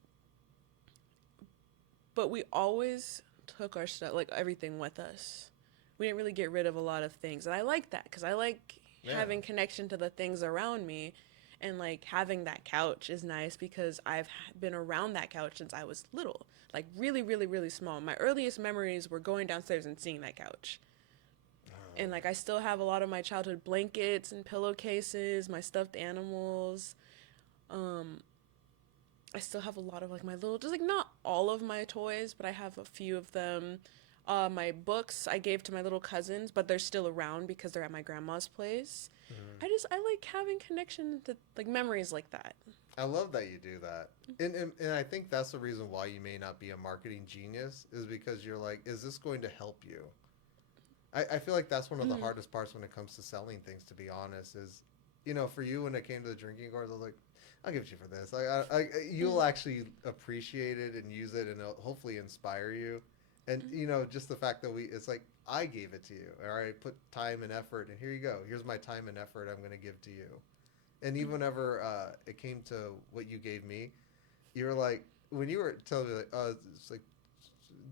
but we always took our stuff, like everything, with us. We didn't really get rid of a lot of things, and I like that because I like Yeah. having connection to the things around me, and like having that couch is nice because I've been around that couch since I was little, like really, really, really small. My earliest memories were going downstairs and seeing that couch, and like I still have a lot of my childhood blankets and pillowcases, my stuffed animals. Um, I still have a lot of like my little, just like not all of my toys, but I have a few of them. My books I gave to my little cousins, but they're still around because they're at my grandma's place. Mhm. I like having connection to like memories like that. I love that you do that. And I think that's the reason why you may not be a marketing genius is because you're like, is this going to help you? I feel like that's one of the Mm-hmm. hardest parts when it comes to selling things, to be honest, is, you know, for you when it came to the drinking cards, I was like, I'll give it to you for this. You'll actually appreciate it and use it and it'll hopefully inspire you. And, you know, just the fact that it's like, I gave it to you. All right, put time and effort and here you go. Here's my time and effort I'm going to give to you. And even whenever it came to what you gave me, you were like, when you were telling me, like, it's like,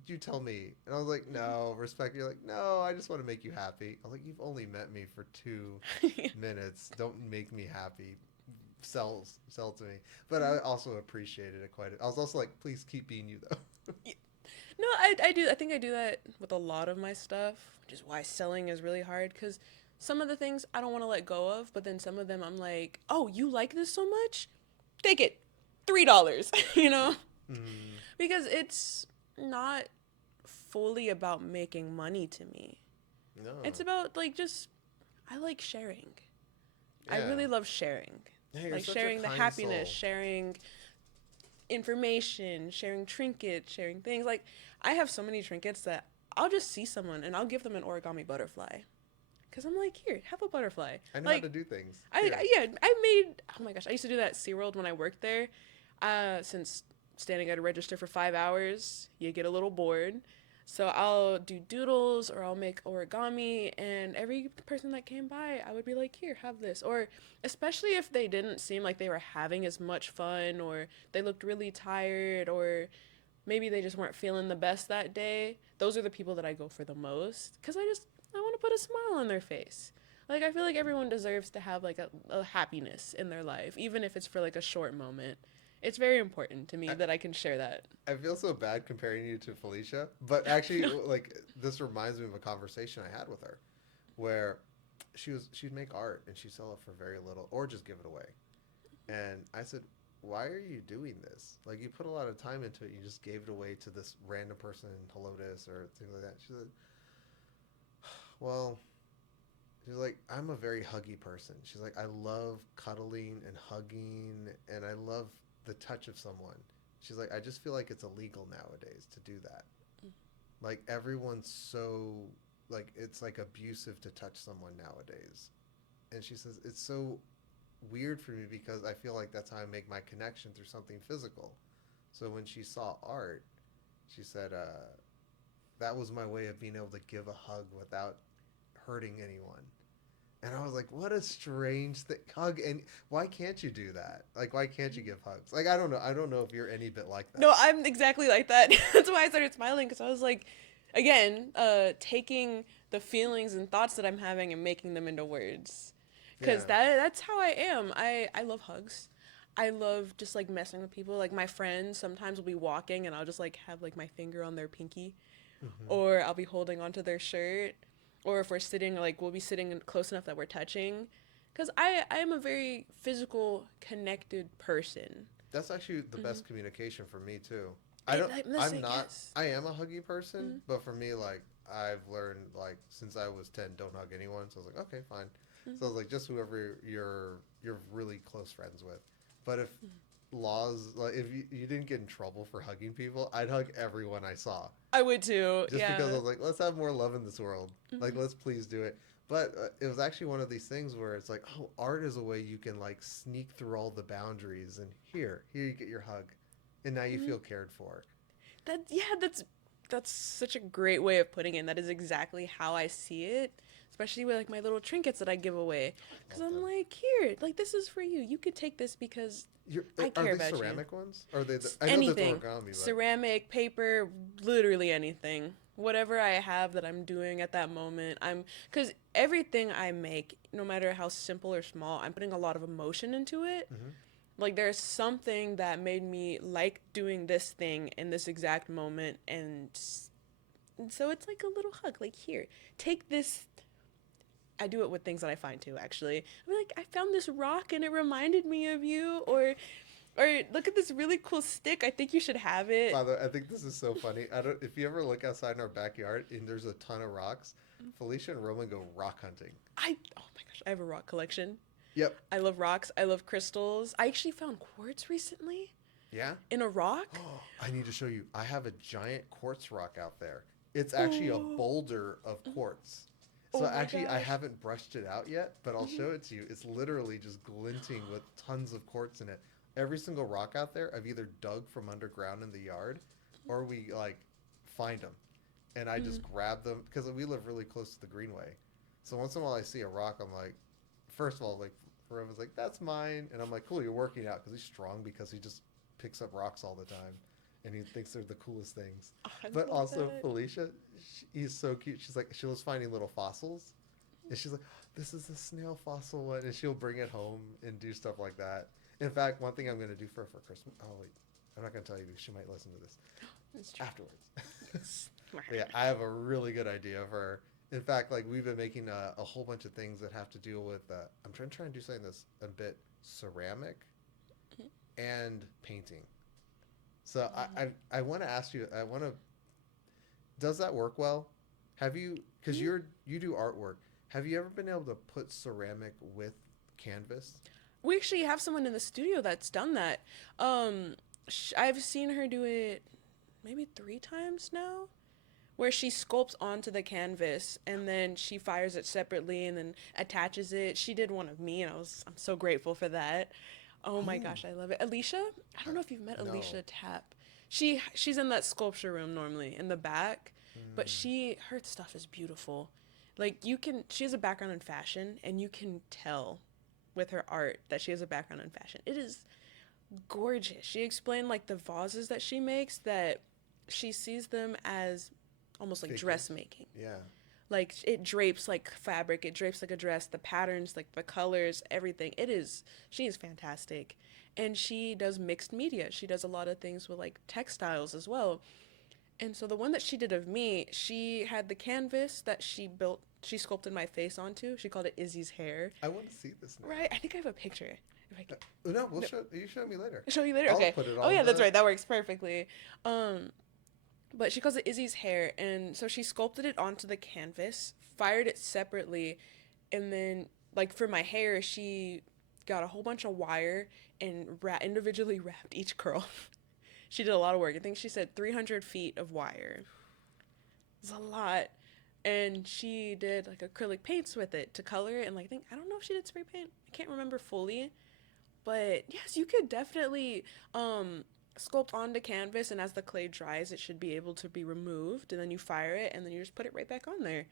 you tell me. And I was like, no, respect. You're like, no, I just want to make you happy. I was like, you've only met me for 2 minutes. Don't make me happy. sell to me. But I also appreciated it quite. I was also like, please keep being you though. Y- No, I do. I think I do that with a lot of my stuff, which is why selling is really hard because some of the things I don't want to let go of, but then some of them I'm like, oh, you like this so much? Take it. $3, you know? Mm, Because it's not fully about making money to me. It's no. about like just I like sharing. I Yeah. really love sharing. Yeah, you're Like such a sharing the kind happiness, soul. sharing information, sharing trinkets, sharing things. Like I have so many trinkets that I'll just see someone and I'll give them an origami butterfly. Cause I'm like, here, have a butterfly. I know how Like, to do things. I Here. yeah, I made. Oh my gosh, I used to do that at SeaWorld when I worked there. Since standing at a register for 5 hours, you get a little bored. So I'll do doodles or I'll make origami, and every person that came by, I would be like, here, have this. Or especially if they didn't seem like they were having as much fun, or they looked really tired, or maybe they just weren't feeling the best that day. Those are the people that I go for the most because I want to put a smile on their face. Like I feel like everyone deserves to have like a happiness in their life, even if it's for like a short moment. It's very important to me I, that I can share that. I feel so bad comparing you to Felicia, but actually, No. like this reminds me of a conversation I had with her, where she'd make art and she'd sell it for very little or just give it away. And I said, "Why are you doing this? Like you put a lot of time into it. You just gave it away to this random person in Helotes or things like that." She said, "Well." She's like, I'm a very huggy person. She's like, I love cuddling and hugging, and I love the touch of someone. She's like, I just feel like it's illegal nowadays to do that. Like everyone's so like it's like abusive to touch someone nowadays. And she says it's so weird for me because I feel like that's how I make my connection through something physical. So when she saw art, she said that was my way of being able to give a hug without hurting anyone. And I was like, what a strange thing. Hug and why can't you do that? Like why can't you give hugs? Like I don't know. I don't know if you're any bit like No, that. I'm exactly like that. That's why I started smiling because I was like, again, taking the feelings and thoughts that I'm having and making them into words. Because Yeah. that's how I am. I love hugs. I love just like messing with people. Like my friends sometimes will be walking and I'll just like have like my finger on their pinky, Hmm. or I'll be holding onto their shirt, or if we're sitting like we'll be sitting close enough that we're touching. Because I am a very physical, connected person. That's actually the Hmm. best communication for me too. I It, don't. I'm the I'm same. not. Yes. I am a huggy person, Mm-hmm. but for me, like I've learned, like since I was 10, don't hug anyone. So I was like, okay, fine. So I was like, just whoever you're really close friends with. But if laws, like if you didn't get in trouble for hugging people, I'd hug everyone I saw. I would too. Just because I Yeah. was like, let's have more love in this world. Like, Hmm. let's please do it. But it was actually one of these things where it's like, oh, art is a way you can like sneak through all the boundaries, and here you get your hug, and now you Hmm. feel cared for. That yeah, that's such a great way of putting it. That is exactly how I see it. Especially with like my little trinkets that I give away, I because love I'm them. like, here, like this is for you. You could take this because I Are care they about you. ceramic ones? Are they? I know that's Anything, origami, but ceramic, paper, literally anything. Whatever I have that I'm doing at that moment, because everything I make, no matter how simple or small, I'm putting a lot of emotion into it. mm-hmm. Like there's something that made me like doing this thing in this exact moment, and so it's like a little hug. Like here, take this. I do it with things that I find too. Actually, I'm like, I found this rock and it reminded me of you, or look at this really cool stick. I think you should have it. Father, I think this is so funny. I don't. If you ever look outside in our backyard and there's a ton of rocks, Felicia and Roman go rock hunting. Oh my gosh, I have a rock collection. Yep. I love rocks. I love crystals. I actually found quartz recently Yeah. in a rock. I need to show you. I have a giant quartz rock out there. It's actually a Oh, boulder of quartz. So oh my actually, I gosh. haven't brushed it out yet, but I'll Mhm. show it to you. It's literally just glinting with tons of quartz in it. Every single rock out there, I've either dug from underground in the yard, or we like find them, and I just Mhm. grab them because we live really close to the greenway. So once in a while, I see a rock, I'm like, first of all, like Forever's like, that's mine, and I'm like, cool, you're working out because he's strong because he just picks up rocks all the time, and he thinks they're the coolest things. Oh, I But love also that. Felicia, he's so cute. She's like, she was finding little fossils, And she's like, this is a snail fossil one. And she'll bring it home and do stuff like that. In fact, one thing I'm going to do for her for Christmas. Oh, wait. I'm not going to tell you because she might listen to this It's true. afterwards. Yes. But yeah, I have a really good idea of her. In fact, like we've been making a whole bunch of things that have to deal with. I'm trying to do something that's a bit ceramic and painting. So I want to ask you. I want to. Does that work well? Have you? Because Mhm. you do artwork. Have you ever been able to put ceramic with canvas? We actually have someone in the studio that's done that. Um, I've seen her do it maybe 3 times now, where she sculpts onto the canvas and then she fires it separately and then attaches it. She did one of me, and I'm so grateful for that. Oh my Oh, gosh, I love it. Alicia, I I, don't know if you've met no. Alicia Tapp. She's in that sculpture room normally in the back, but Mm, her stuff is beautiful. Like she has a background in fashion, and you can tell with her art that she has a background in fashion. It is gorgeous. She explained like the vases that she makes, that she sees them as almost like figures. dressmaking. Yeah. Like it drapes like fabric, it drapes like a dress, the patterns, like the colors, everything. She is fantastic. And she does mixed media. She does a lot of things with like textiles as well. And so the one that she did of me, she had the canvas that she sculpted my face onto. She called it Izzy's hair. I want to see this now. Right? I think I have a picture. If I can, No, no, you show me later. show you later. I'll Okay. put it Oh on yeah, that's the. right. That works perfectly. Um, but she calls it Izzy's hair, and so she sculpted it onto the canvas, fired it separately, and then like for my hair, she got a whole bunch of wire and individually wrapped each curl. She did a lot of work. I think she said 300 feet of wire. It's a lot. And she did like acrylic paints with it to color it, and like I don't know if she did spray paint. I can't remember fully, but yes, you could definitely sculpt onto canvas, and as the clay dries, it should be able to be removed, and then you fire it, and then you just put it right back on there.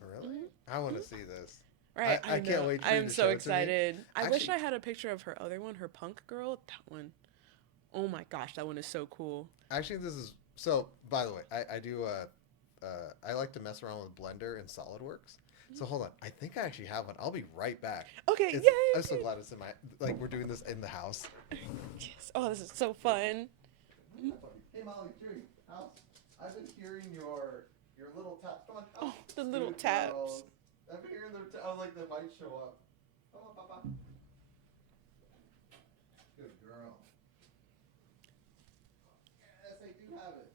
Really? Mm-hmm. I want to Mm-hmm. see this. Right, I I can't know. wait I for you am to so show it to me. excited. I wish Actually, I had a picture of her other one, her punk girl. That one. Oh my gosh, that one is so cool. actually, this is so. By the way, I do. I like to mess around with Blender and SolidWorks. So hold on, I think I actually have one. I'll be right back. Okay, It's. I'm so yay! glad it's in my. Like we're doing this in the house. Yes. Oh, this is so fun. Hey Molly, Tree, house. I've been hearing your little tap. Come on, Oh, house. the little Good taps. girls. I've been hearing their. I was like, they might show up. Come on, Papa. Good girl. Yes, I do have it.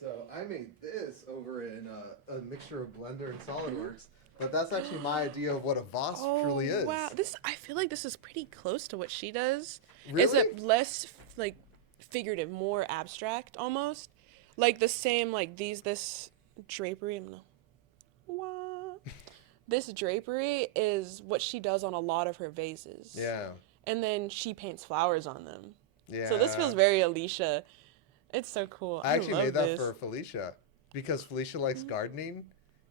So I made this over in a mixture of Blender and SolidWorks, but that's actually my idea of what a Voss Oh truly is. wow, this I feel like this is pretty close to what she does. Is Really? it less like figurative, more abstract almost? Like the same like this drapery. I'm gonna what? This drapery is what she does on a lot of her vases, Yeah. and then she paints flowers on them. So this Yeah. feels very Alicia. It's so cool. I I actually made love that this. for Felicia because Felicia likes gardening,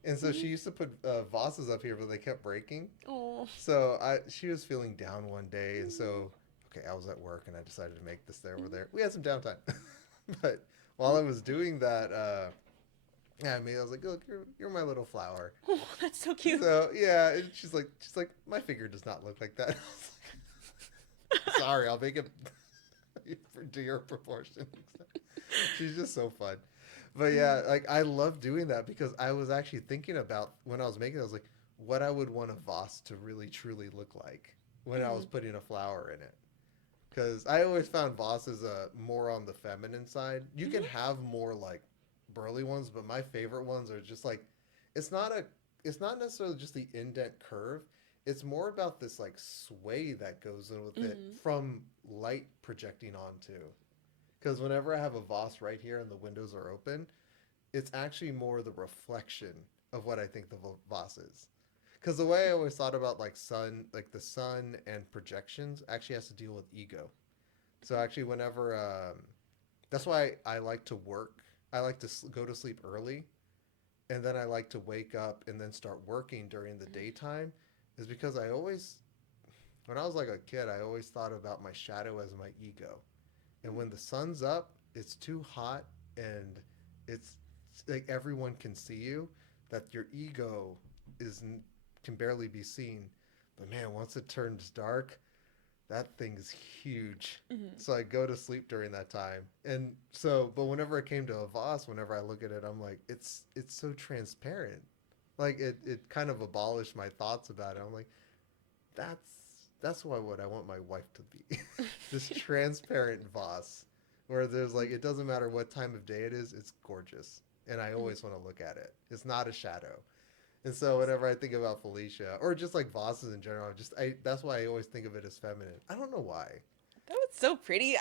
and so she used to put vases up here, but they kept breaking. Oh. So she was feeling down one day, and so okay, I was at work, and I decided to make this there over there. We had some downtime, but while I was doing that, yeah, I was like, look, you're my little flower. Oh, that's so cute. So yeah, and she's like, my figure does not look like that. I was like, sorry, I'll make it to your proportions. She's just so fun. But yeah, like I love doing that because I was actually thinking about when I was making it, I was like, what I would want a vase to really truly look like when I was Mhm. putting a flower in it. Because I always found vases more on the feminine side. You can Mhm. have more like burly ones, but my favorite ones are just like it's not a it's not necessarily just the indent curve. It's more about this like sway that goes in with it Mhm. from light projecting onto. Because whenever I have a vase right here and the windows are open, it's actually more the reflection of what I think the vase is. Because the way I always thought about like the sun and projections actually has to deal with ego. So actually, whenever that's why I like to work. I like to go to sleep early, and then I like to wake up and then start working during the daytime. Is because I always, when I was like a kid, I always thought about my shadow as my ego. And when the sun's up, it's too hot and it's like everyone can see you. that your ego is can barely be seen. But man, once it turns dark, that thing's huge. Hmm. So I go to sleep during that time. And so, but whenever it came to Avast, whenever I look at it, I'm like, it's so transparent. Like it kind of abolished my thoughts about it. I'm like, that's that's why what I want my wife to be. This transparent Voss where there's like it doesn't matter what time of day it is, it's gorgeous. And I always want to look at it. It's not a shadow. And so whenever I think about Felicia or just like Vosses in general, I that's why I always think of it as feminine. I don't know why. That was so pretty.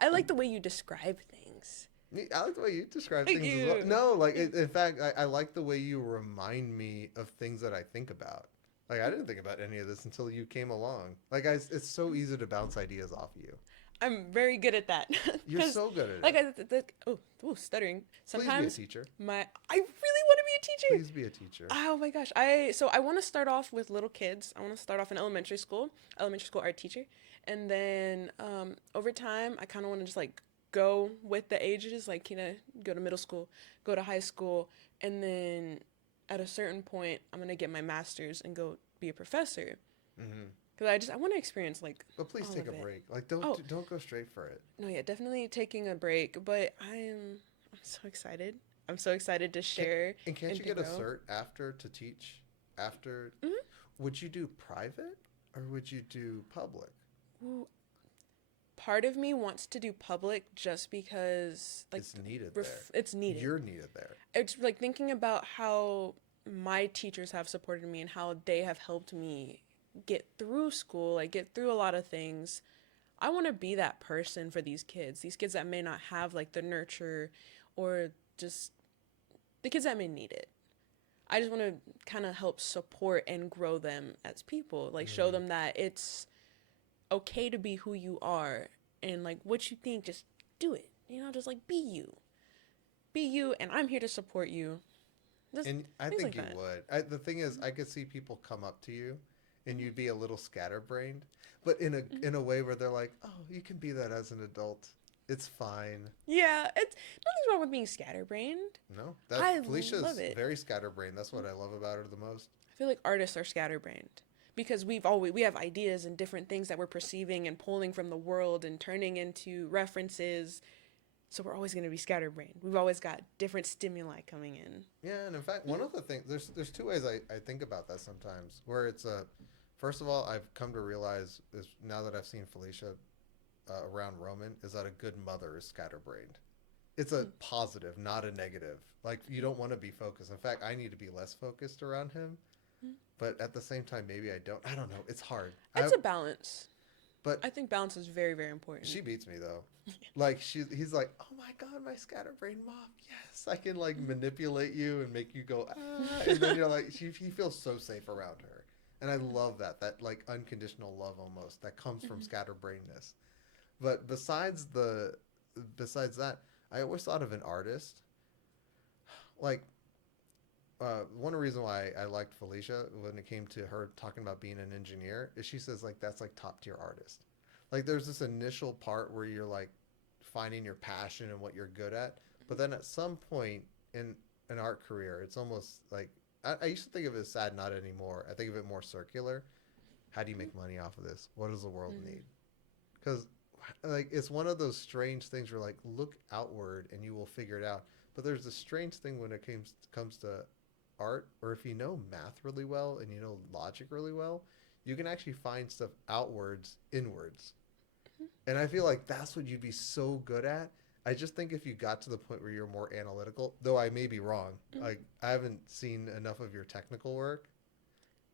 I like the way you describe things. I like the way you describe Thank things as well. you. No, like in fact, I like the way you remind me of things that I think about. Like I didn't think about any of this until you came along. Like it's so easy to bounce ideas off of you. I'm very good at that. You're Because, so good at like, it. stuttering. Please be a Sometimes teacher. I really want to be a teacher. Please be a teacher. Oh my gosh. I want to start off with little kids. I want to start off in elementary school art teacher. And then over time, I kind of want to just like go with the ages, like, go to middle school, go to high school, and then at a certain point, I'm going to get my master's and go be a professor. Hmm. Because I want to experience like But please all take of a it. break. Like Oh, don't go straight for it. no, yeah, definitely taking a break, but I'm so excited. I'm so excited to Can, share and can't and you to get a grow. cert after to teach? After, Hmm. would you do private or would you do public? Ooh, part of me wants to do public just because like It's needed there. it's needed. You're needed there. It's like thinking about how my teachers have supported me and how they have helped me get through school, like get through a lot of things. I want to be that person for these kids that may not have like the nurture or just the kids that may need it. I just want to kind of help support and grow them as people, like show Mm. them that it's okay to be who you are and like what you think, just do it. Just like be you, and I'm here to support you. Just And I things think like you that. would. The thing is, I could see people come up to you, and you'd be a little scatterbrained, but in a way where they're like, "Oh, you can be that as an adult. It's fine." Yeah, it's nothing's wrong with being scatterbrained. No, I that love Felicia's it. very scatterbrained. That's what I love about her the most. I feel like artists are scatterbrained because we have ideas and different things that we're perceiving and pulling from the world and turning into references. So we're always going to be scatterbrained. We've always got different stimuli coming in. Yeah, and in fact, one of the things there's two ways I think about that sometimes. Where it's a first of all, I've come to realize is now that I've seen Felicia around Roman is that a good mother is scatterbrained. It's a positive, not a negative. Like you don't want to be focused. In fact, I need to be less focused around him. But at the same time, maybe I don't. I don't know. It's hard. It's a balance. But I think balance is very, very important. she beats me though. Like he's like, oh my god, my scatterbrained mom. Yes, I can like manipulate you and make you go ah, and then you're like, he feels so safe around her, and I love that like unconditional love almost that comes from scatterbrainedness. But besides that, I always thought of an artist like one reason why I liked Felicia when it came to her talking about being an engineer is she says like that's like top tier artist. Like there's this initial part where you're like finding your passion and what you're good at, but then at some point in an art career, it's almost like I used to think of it as sad, not anymore. I think of it more circular. How do you make money off of this? What does the world Mm-hmm. need? Because like it's one of those strange things where like look outward and you will figure it out. But there's a strange thing when it comes to art, or if you know math really well and you know logic really well, you can actually find stuff outwards, inwards. And I feel like that's what you'd be so good at. I just think if you got to the point where you're more analytical, though I may be wrong, like I haven't seen enough of your technical work,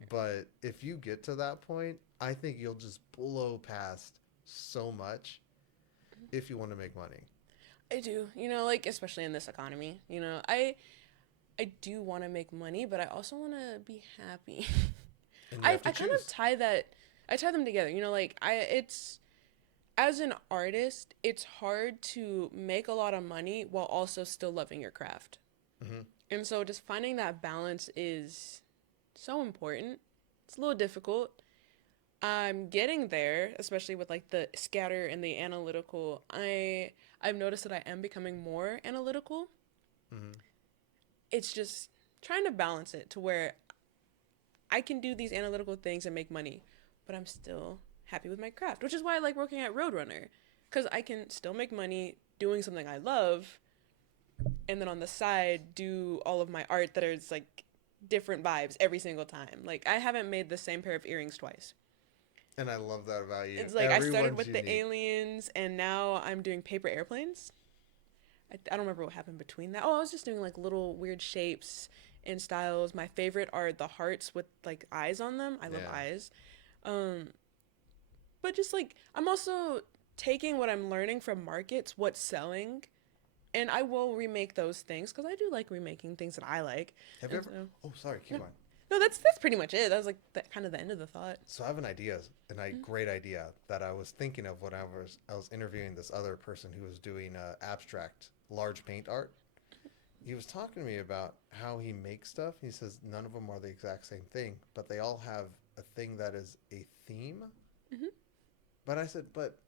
but if you get to that point, I think you'll just blow past so much if you want to make money. I do, like especially in this economy, I do want to make money, but I also want to be happy. And you I have to I kind of choose. I tie them together. Like it's as an artist, it's hard to make a lot of money while also still loving your craft. Hmm. And so just finding that balance is so important. It's a little difficult. I'm getting there, especially with like the scatter and the analytical. I've noticed that I am becoming more analytical. Hmm. It's just trying to balance it to where I can do these analytical things and make money, but I'm still happy with my craft, which is why I like working at Roadrunner, because I can still make money doing something I love, and then on the side do all of my art that is like different vibes every single time. Like I haven't made the same pair of earrings twice. And I love that about you. It's like I started Everyone's with the unique. aliens, and now I'm doing paper airplanes. I don't remember what happened between that. Oh, I was just doing like little weird shapes and styles. My favorite are the hearts with like eyes on them. I love Yeah. eyes. Um, but just like I'm also taking what I'm learning from markets, what's selling, and I will remake those things because I do like remaking things that I like. Have you And ever? so, Oh, sorry. yeah. Keep on. No, that's pretty much it. That was like kind of the end of the thought. So I have an idea, Mm-hmm. great idea that I was thinking of when I was interviewing this other person who was doing abstract large paint art. He was talking to me about how he makes stuff. He says none of them are the exact same thing, but they all have a thing that is a theme. Mm-hmm. But I said, but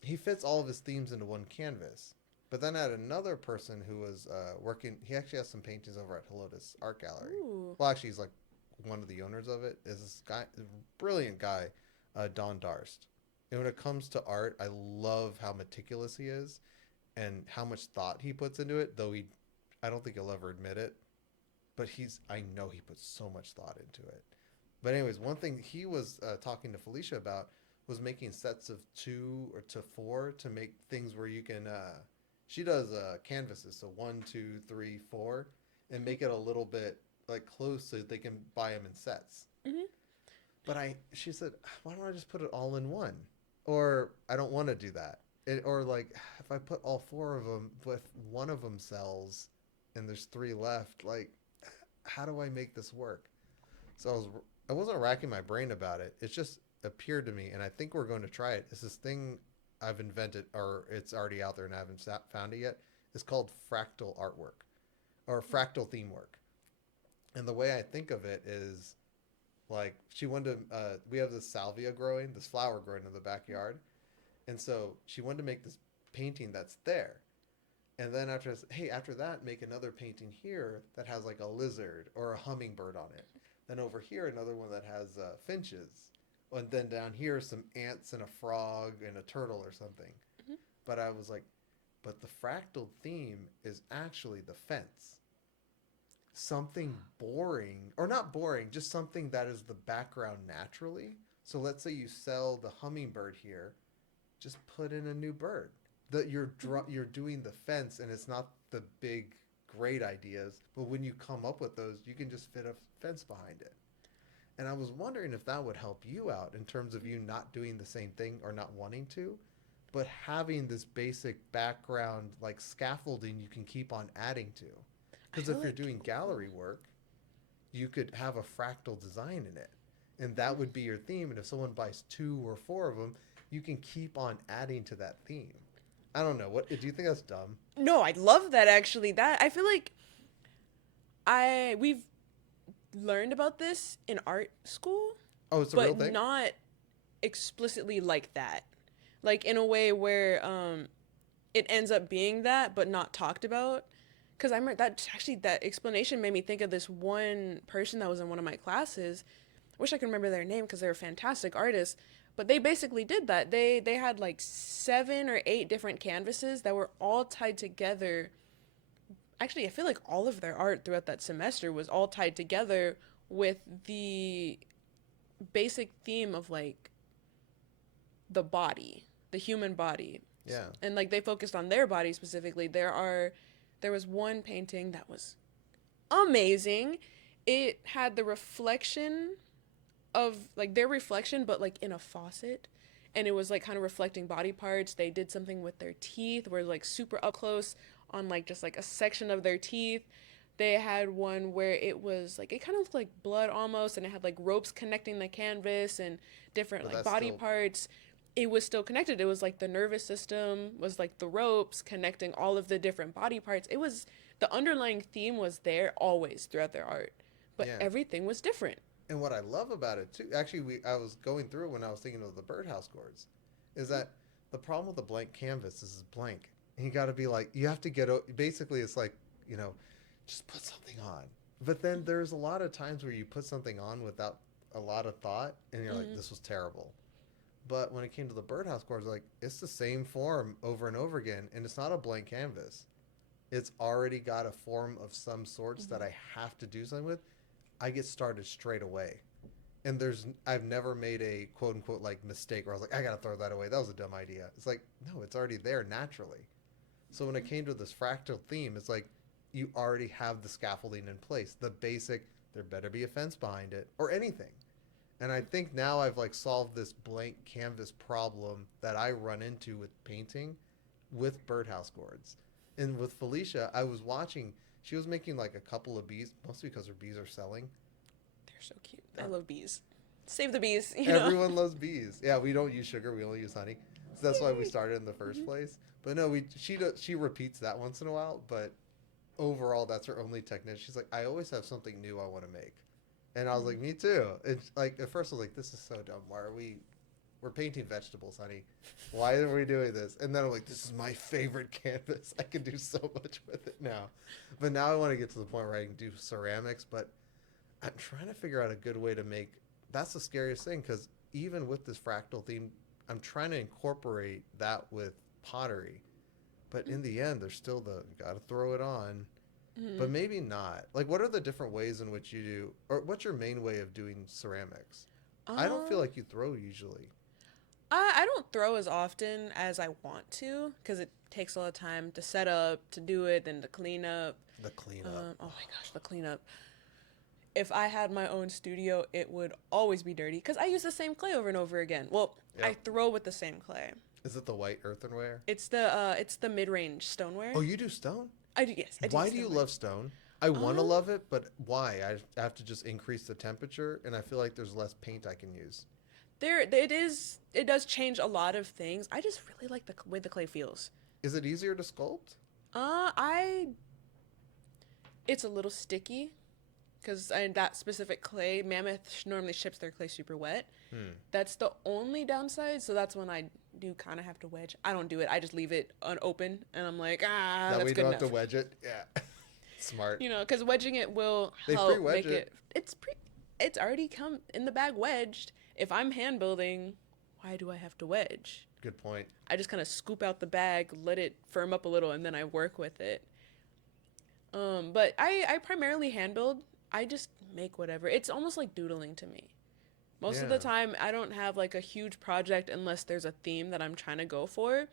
he fits all of his themes into one canvas. But then I had another person who was working. He actually has some paintings over at Helotus Art Gallery. Ooh. Well, actually, he's like one of the owners of it. Is this guy, brilliant guy, Don Darst. And when it comes to art, I love how meticulous he is and how much thought he puts into it. Though I don't think he'll ever admit it. But I know he puts so much thought into it. But anyways, one thing he was talking to Felicia about was making sets of 2 or 4 to make things where you can. She does canvases, so 1, 2, 3, 4, and make it a little bit like close so they can buy them in sets. Mm-hmm. But she said, why don't I just put it all in one? Or I don't want to do that. Or like if I put all 4 of them, but one of them sells, and there's 3 left, like how do I make this work? So I wasn't racking my brain about it. It just appeared to me, and I think we're going to try it. It's this thing I've invented, or it's already out there and I haven't found it yet. It's called fractal artwork or fractal theme work. And the way I think of it is like she wanted to. We have this salvia growing, this flower growing in the backyard, and so she wanted to make this painting that's there. And then after that, make another painting here that has like a lizard or a hummingbird on it. Then over here, another one that has finches. And then down here, some ants and a frog and a turtle or something. Mm-hmm. But I was like, but the fractal theme is actually the fence. Something boring, or not boring, just something that is the background naturally. So let's say you sell the hummingbird here, just put in a new bird. You're doing the fence, and it's not the big great ideas, but when you come up with those, you can just fit a fence behind it. And I was wondering if that would help you out in terms of you not doing the same thing or not wanting to, but having this basic background like scaffolding you can keep on adding to. Because if you're doing gallery work, you could have a fractal design in it, and that would be your theme. And if someone buys 2 or 4 of them, you can keep on adding to that theme. I don't know. What do you think that's dumb? No, I love that actually. That I feel like we've learned about this in art school, Oh, it's a real but thing? not explicitly like that. Like in a way where it ends up being that but not talked about. Cuz I remember that explanation made me think of this one person that was in one of my classes. I wish I could remember their name because they're a fantastic artist. But they basically did that. They had like 7 or 8 different canvases that were all tied together. Actually, I feel like all of their art throughout that semester was all tied together with the basic theme of like the body, the human body. Yeah. And like they focused on their body specifically. There was one painting that was amazing. It had the reflection of like their reflection but like in a faucet, and it was like kind of reflecting body parts. They did something with their teeth where like super up close on like just like a section of their teeth. They had one where it was like it kind of looked like blood almost, and it had like ropes connecting the canvas and different But like that's body still parts. It was still connected. It was like the nervous system was like the ropes connecting all of the different body parts. It was the underlying theme was there always throughout their art, but yeah. everything was different. And what I love about it too, actually, I was going through it when I was thinking of the birdhouse gourds, is that the problem with the blank canvas is it's blank. And you got to be like, you have to basically, it's like, just put something on. But then there's a lot of times where you put something on without a lot of thought, and you're like, Hmm. this was terrible. But when it came to the birdhouse cards, like it's the same form over and over again, and it's not a blank canvas. It's already got a form of some sorts that Hmm. I have to do something with. I get started straight away. And I've never made a quote unquote like mistake where I was like, I gotta throw that away. That was a dumb idea. It's like, no, it's already there naturally. So when it came to this fractal theme, it's like you already have the scaffolding in place. The basic, there better be a fence behind it or anything. And I think now I've like solved this blank canvas problem that I run into with painting with birdhouse gourds. And with Felicia, I was watching, she was making like a couple of bees, mostly because her bees are selling. They're so cute. I love bees. Save the bees, you know. Everyone loves bees. Yeah, we don't use sugar, we only use honey. So that's why we Yay. started in the first Hmm. place. But no, she repeats that once in a while, but overall that's her only technique. She's like, I always have something new I want to make. And I was like, Hmm. me too. It's like at first I was like, this is so dumb. Why are we're painting vegetables, honey. Why are we doing this? And then I'm like, this is my favorite canvas. I can do so much with it now. But now I want to get to the point where I can do ceramics, but I'm trying to figure out a good way to make that's the scariest thing because even with this fractal theme, I'm trying to incorporate that with pottery. But in the end, there's still the got to throw it on, Hmm. but maybe not. Like, what are the different ways in which you do, or what's your main way of doing ceramics? I don't feel Um, like you throw usually. I don't throw as often as I want to because it takes a lot of time to set up, to do it, then to clean up. The cleanup. Oh my gosh, the cleanup. If I had my own studio, it would always be dirty because I use the same clay over and over again. Well, I Yep. throw with the same clay. Is it the white earthenware? It's the mid range stoneware. Oh, you do stone? I do, yes, I do Why do you stoneware. love stone? I want to Um, love it, but why? I have to just increase the temperature, and I feel like there's less paint I can use. it does change a lot of things. I just really like the way the clay feels. Is it easier to sculpt? I it's a little sticky because that specific clay, Mammoth normally ships their clay super wet. Hmm. That's the only downside. So that's when I do kind of have to wedge. I don't do it. I just leave it unopen, and I'm like, That way that's you good don't have to enough. wedge it. Yeah. Smart. You know, because wedging it will They help pre-wedge make it. it. It's already come in the bag wedged. If I'm hand building, why do I have to wedge? Good point. I just kind of scoop out the bag, let it firm up a little, and then I work with it. But I primarily hand build. I just make whatever. It's almost like doodling to me. Most of the Yeah. time, I don't have like a huge project unless there's a theme that I'm trying to go for.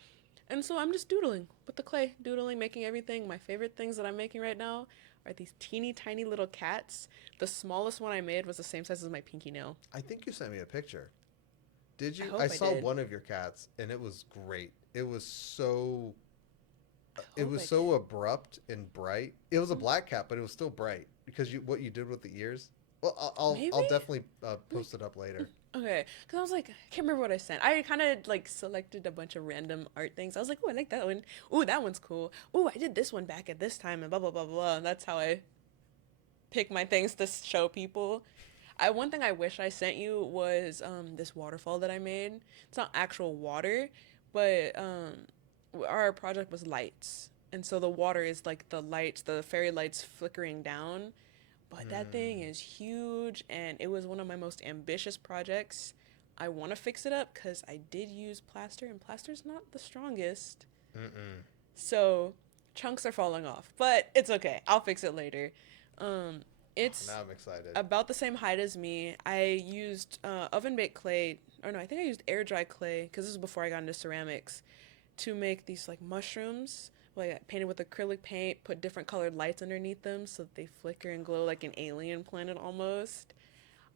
And so I'm just doodling with the clay, doodling, making everything. My favorite things that I'm making right now are these teeny tiny little cats. The smallest one I made was the same size as my pinky nail. I think you sent me a picture. Did I you? I hope I saw did. one of your cats, and it was great. I It hope was I so did. abrupt and bright. It was a Mm, black cat, but it was still bright because you what you did with the ears. Well, maybe? I'll definitely Like, post it up later. okay. Because I was like, I can't remember what I sent. I kind of like selected a bunch of random art things. I was like, oh, I like that one. Oh, that one's cool. Oh, I did this one back at this time and blah, blah, blah, blah. And that's how I pick my things to show people. One thing I wish I sent you was this waterfall that I made. It's not actual water, but our project was lights, and so the water is like the lights, the fairy lights flickering down. But that thing Hmm. is huge, and it was one of my most ambitious projects. I want to fix it up because I did use plaster, and plaster's not the strongest. Mm-mm. So chunks are falling off, but it's okay. I'll fix it later. Um, Oh, it's now I'm excited. about the same height as me. I used oven baked clay, or no, I think I used air dry clay because this was before I got into ceramics to make these like mushrooms. Like I painted with acrylic paint, put different colored lights underneath them so that they flicker and glow like an alien planet almost.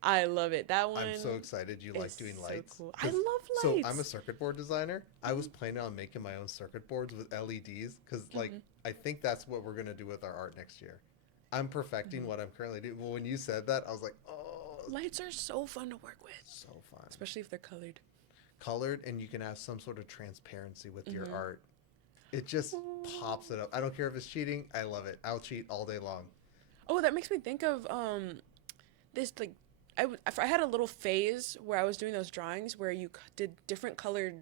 I love it. That I'm so one excited you is like doing so lights. cool. I Cause love so I'm a lights. circuit board designer. I Hmm. was planning on making my own circuit boards with LEDs because like Hmm. I think that's what we're gonna do with our art next year. I'm perfecting Hmm. what I'm currently doing. Well, when you said that, I was like, oh, Lights are so fun to work with, so fun. especially if they're colored. Colored, and you can have some sort of transparency with your Hmm. art. It just pops it up. I don't care if it's cheating. I love it. I'll cheat all day long. Oh, that makes me think of this like I had a little phase where I was doing those drawings where you did different colored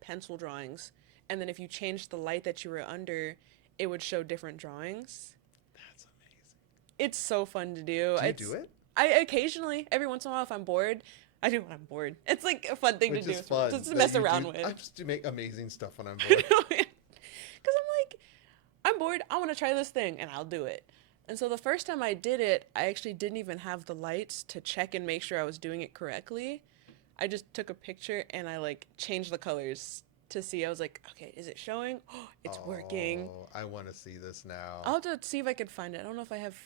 pencil drawings, and then if you changed the light that you were under, it would show different drawings. That's amazing. It's so fun to do. Do you do It's it? I occasionally, every once in a while, if I'm bored, I do when I'm bored. It's like a fun thing to Which do, is fun just to that mess you around do. I with. just do make amazing stuff when I'm bored. Because I'm like, I'm bored. I want to try this thing, and I'll do it. And so the first time I did it, I actually didn't even have the lights to check and make sure I was doing it correctly. I just took a picture and I like changed the colors to see. I was like, okay, is it showing? Oh, it's working. Oh, I want to see this now. I'll have to see if I could find it. I don't know if I have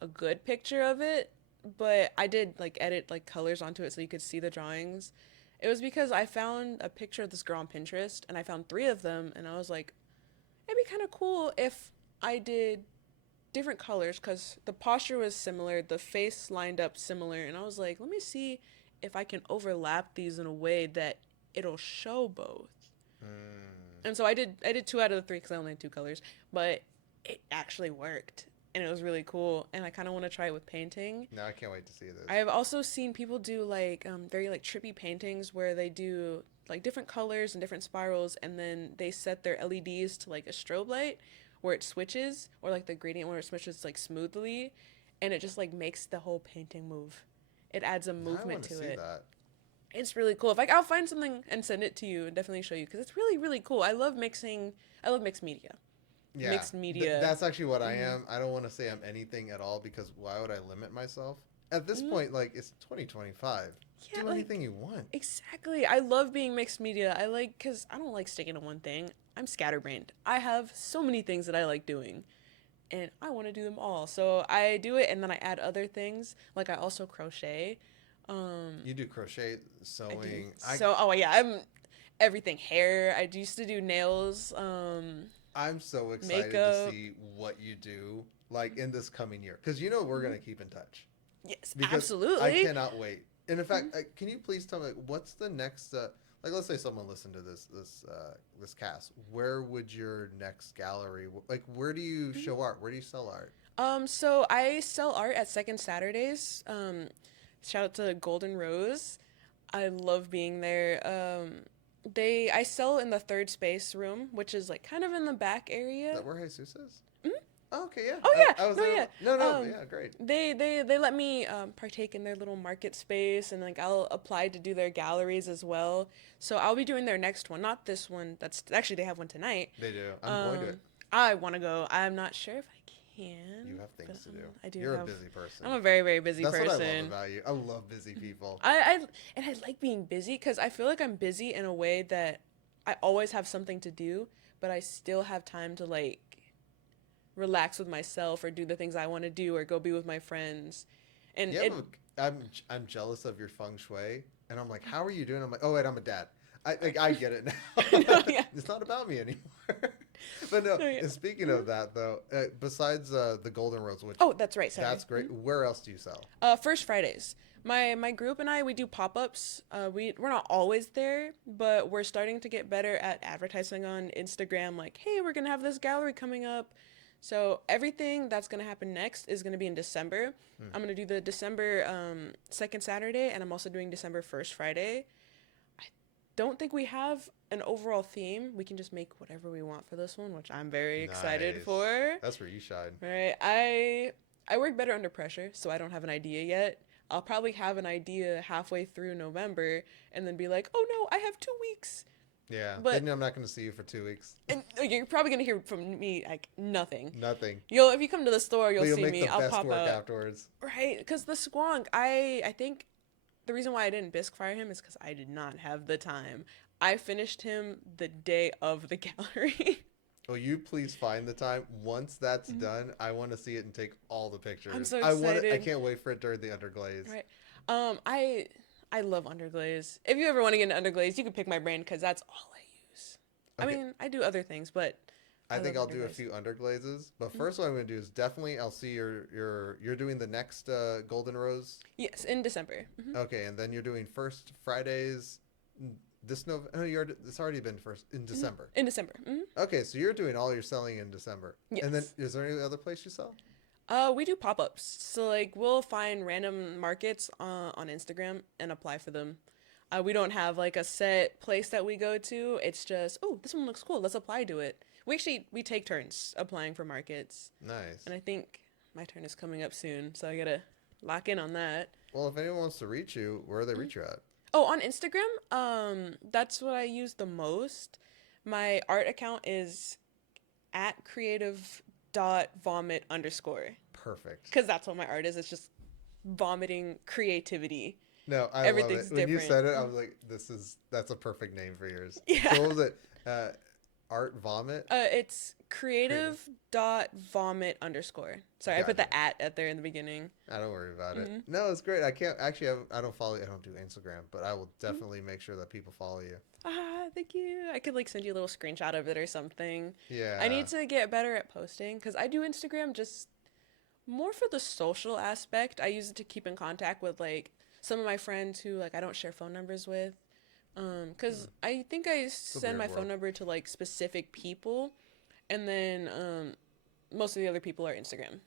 a good picture of it, but I did like edit like colors onto it so you could see the drawings. It was because I found a picture of this girl on Pinterest and I found three of them and I was like, it'd be kind of cool if I did different colors because the posture was similar, the face lined up similar, and I was like, let me see if I can overlap these in a way that it'll show both. Hmm. And so I did two out of the three because I only had two colors, but it actually worked and it was really cool. And I kind of want to try it with painting. Now I can't wait to see this. I have also seen people do like very like trippy paintings where they do like different colors and different spirals, and then they set their LEDs to like a strobe light where it switches, or like the gradient where it switches like smoothly, and it just like makes the whole painting move. It adds a Now I movement want to to see it. that. It's really cool. If I'll find something and send it to you and definitely show you because it's really really cool. I love mixing. I love mixed media. Yeah, Mixed media. that's actually what I Mhm. am. I don't want to say I'm anything at all because why would I limit myself? At this Mhm. point, like it's 2025. Yeah, Do like anything you want. exactly. I love being mixed media. I like because I don't like sticking to one thing. I'm scatterbrained. I have so many things that I like doing, and I want to do them all. So I do it, and then I add other things. Like I also crochet. Um, You do crochet, I do. sewing. So oh yeah, I'm everything. Hair. I used to do nails. I'm so excited to Makeup. see what you do like in this coming year because you know we're Mhm. gonna keep in touch Yes, because I absolutely. cannot wait. And in Mhm. fact, can you please tell me what's the next? Like, let's say someone listened to this cast. Where would your next gallery? Like, where do you Mhm. show art? Where do you sell art? So I sell art at Second Saturdays. Shout out to Golden Rose. I love being there. I sell in the third space room, which is like kind of in the back Is area. that where Jesus is? Mhm. Oh, okay, yeah. Oh yeah, I was no there. yeah. No, no, Um, yeah, great. they let me partake in their little market space, and like I'll apply to do their galleries as well. So I'll be doing their next one, not this one. That's actually they have one tonight. They do. I'm going to it. Um, I want to go. I'm not sure if I You can, have but things to do. I do You're a have. busy person. I'm a very very busy That's what I love person. about you. I love busy people. I and I like being busy because I feel like I'm busy in a way that I always have something to do, but I still have time to like relax with myself or do the things I want to do or go be with my friends. And Yeah, it I'm jealous of your feng shui, and I'm like, how are you doing? I'm like, oh wait, I'm a dad. I get it now. no, yeah. It's not about me anymore. But no, No, yeah. and speaking of that though, besides the Golden Rose, which Oh, that's right. Sorry. that's great. Where else do you sell? First Fridays. My group and I we do pop-ups. We're not always there, but we're starting to get better at advertising on Instagram like, "Hey, we're going to have this gallery coming up." So, everything that's going to happen next is going to be in December. Hmm. I'm going to do the December second Saturday and I'm also doing December 1st Friday. I don't think we have an overall theme. We can just make whatever we want for this one, which I'm very excited Nice. for. That's where you shine. Right. I work better under pressure, so I don't have an idea yet. I'll probably have an idea halfway through November and then be like, "Oh no, I have 2 weeks." Yeah. But Then I'm not going to see you for 2 weeks. and you're probably going to hear from me like nothing. Nothing. You'll if you come to the store, you'll But you'll see make me. the I'll best pop work up. afterwards. Right? Cuz the Squonk, I think the reason why I didn't bisque fire him is cuz I did not have the time. I finished him the day of the gallery. Will you please find the time? Once that's Mhm. done, I want to see it and take all the pictures. I'm so I want it. I excited. can't wait for it during the underglaze. Right. I love underglaze. If you ever want to get into underglaze, you can pick my brain because that's all I use. I Okay. mean, I do other things, but I I think love I'll do a underglaze. few underglazes. But Mhm. first, what I'm going to do is definitely I'll see you're doing the next Golden Rose. Yes, in December. Okay, and then you're doing first Fridays. This November. Oh, it's already been first in December. In December. Okay, so you're doing all your selling in December. And then Yes. is there any other place you sell? We do pop-ups. So like we'll find random markets on Instagram and apply for them. We don't have like a set place that we go to. It's just, oh, this one looks cool. Let's apply to it. We take turns applying for markets. Nice. And I think my turn is coming up soon, so I gotta lock in on that. Well, if anyone wants to reach you, where do they reach you at? Oh, on Instagram, that's what I use the most. My art account is at creative.vomit underscore. Perfect. Because that's what my art is. It's just vomiting creativity. No, I love Everything's it. When you different. said it, I was like, that's a perfect name for yours. Yeah. So what was it? Art Vomit? It's creative.vomit underscore. Sorry, I put the at there in the beginning. I don't worry about it. No, it's great. I can't actually. I don't follow. I don't do Instagram, but I will definitely make sure that people follow you. Thank you. I could like send you a little screenshot of it or something. Yeah. I need to get better at posting because I do Instagram just more for the social aspect. I use it to keep in contact with like some of my friends who like I don't share phone numbers with. Because I think I send my phone number to like specific people, and then most of the other people are Instagram.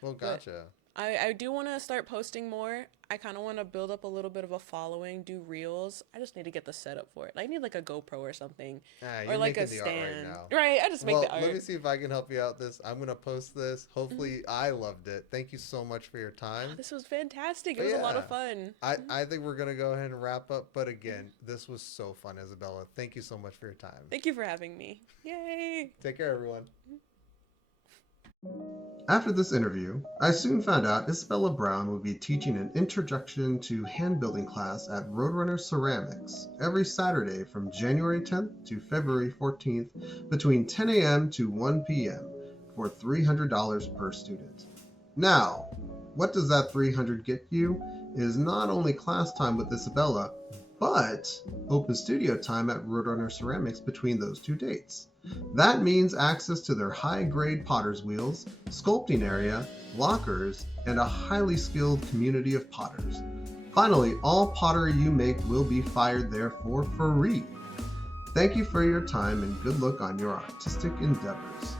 Well, gotcha. But I do want to start posting more. I kind of want to build up a little bit of a following, do reels. I just need to get the setup for it. I need like a GoPro or something, or like a stand. Right, I just make the art. Let me see if I can help you out. I'm gonna post this. Hopefully, I loved it. Thank you so much for your time. This was fantastic. It was a lot of fun. I think we're gonna go ahead and wrap up. But again, this was so fun, Isabella. Thank you so much for your time. Thank you for having me. Yay! Take care, everyone. After this interview, I soon found out Isabella Brown would be teaching an introduction to hand building class at Roadrunner Ceramics every Saturday from January 10th to February 14th between 10 a.m. to 1 p.m. for $300 per student. Now, what does that $300 get you is not only class time with Isabella, but open studio time at Roadrunner Ceramics between those two dates. That means access to their high-grade potter's wheels, sculpting area, lockers, and a highly skilled community of potters. Finally, all pottery you make will be fired there for free. Thank you for your time and good luck on your artistic endeavors.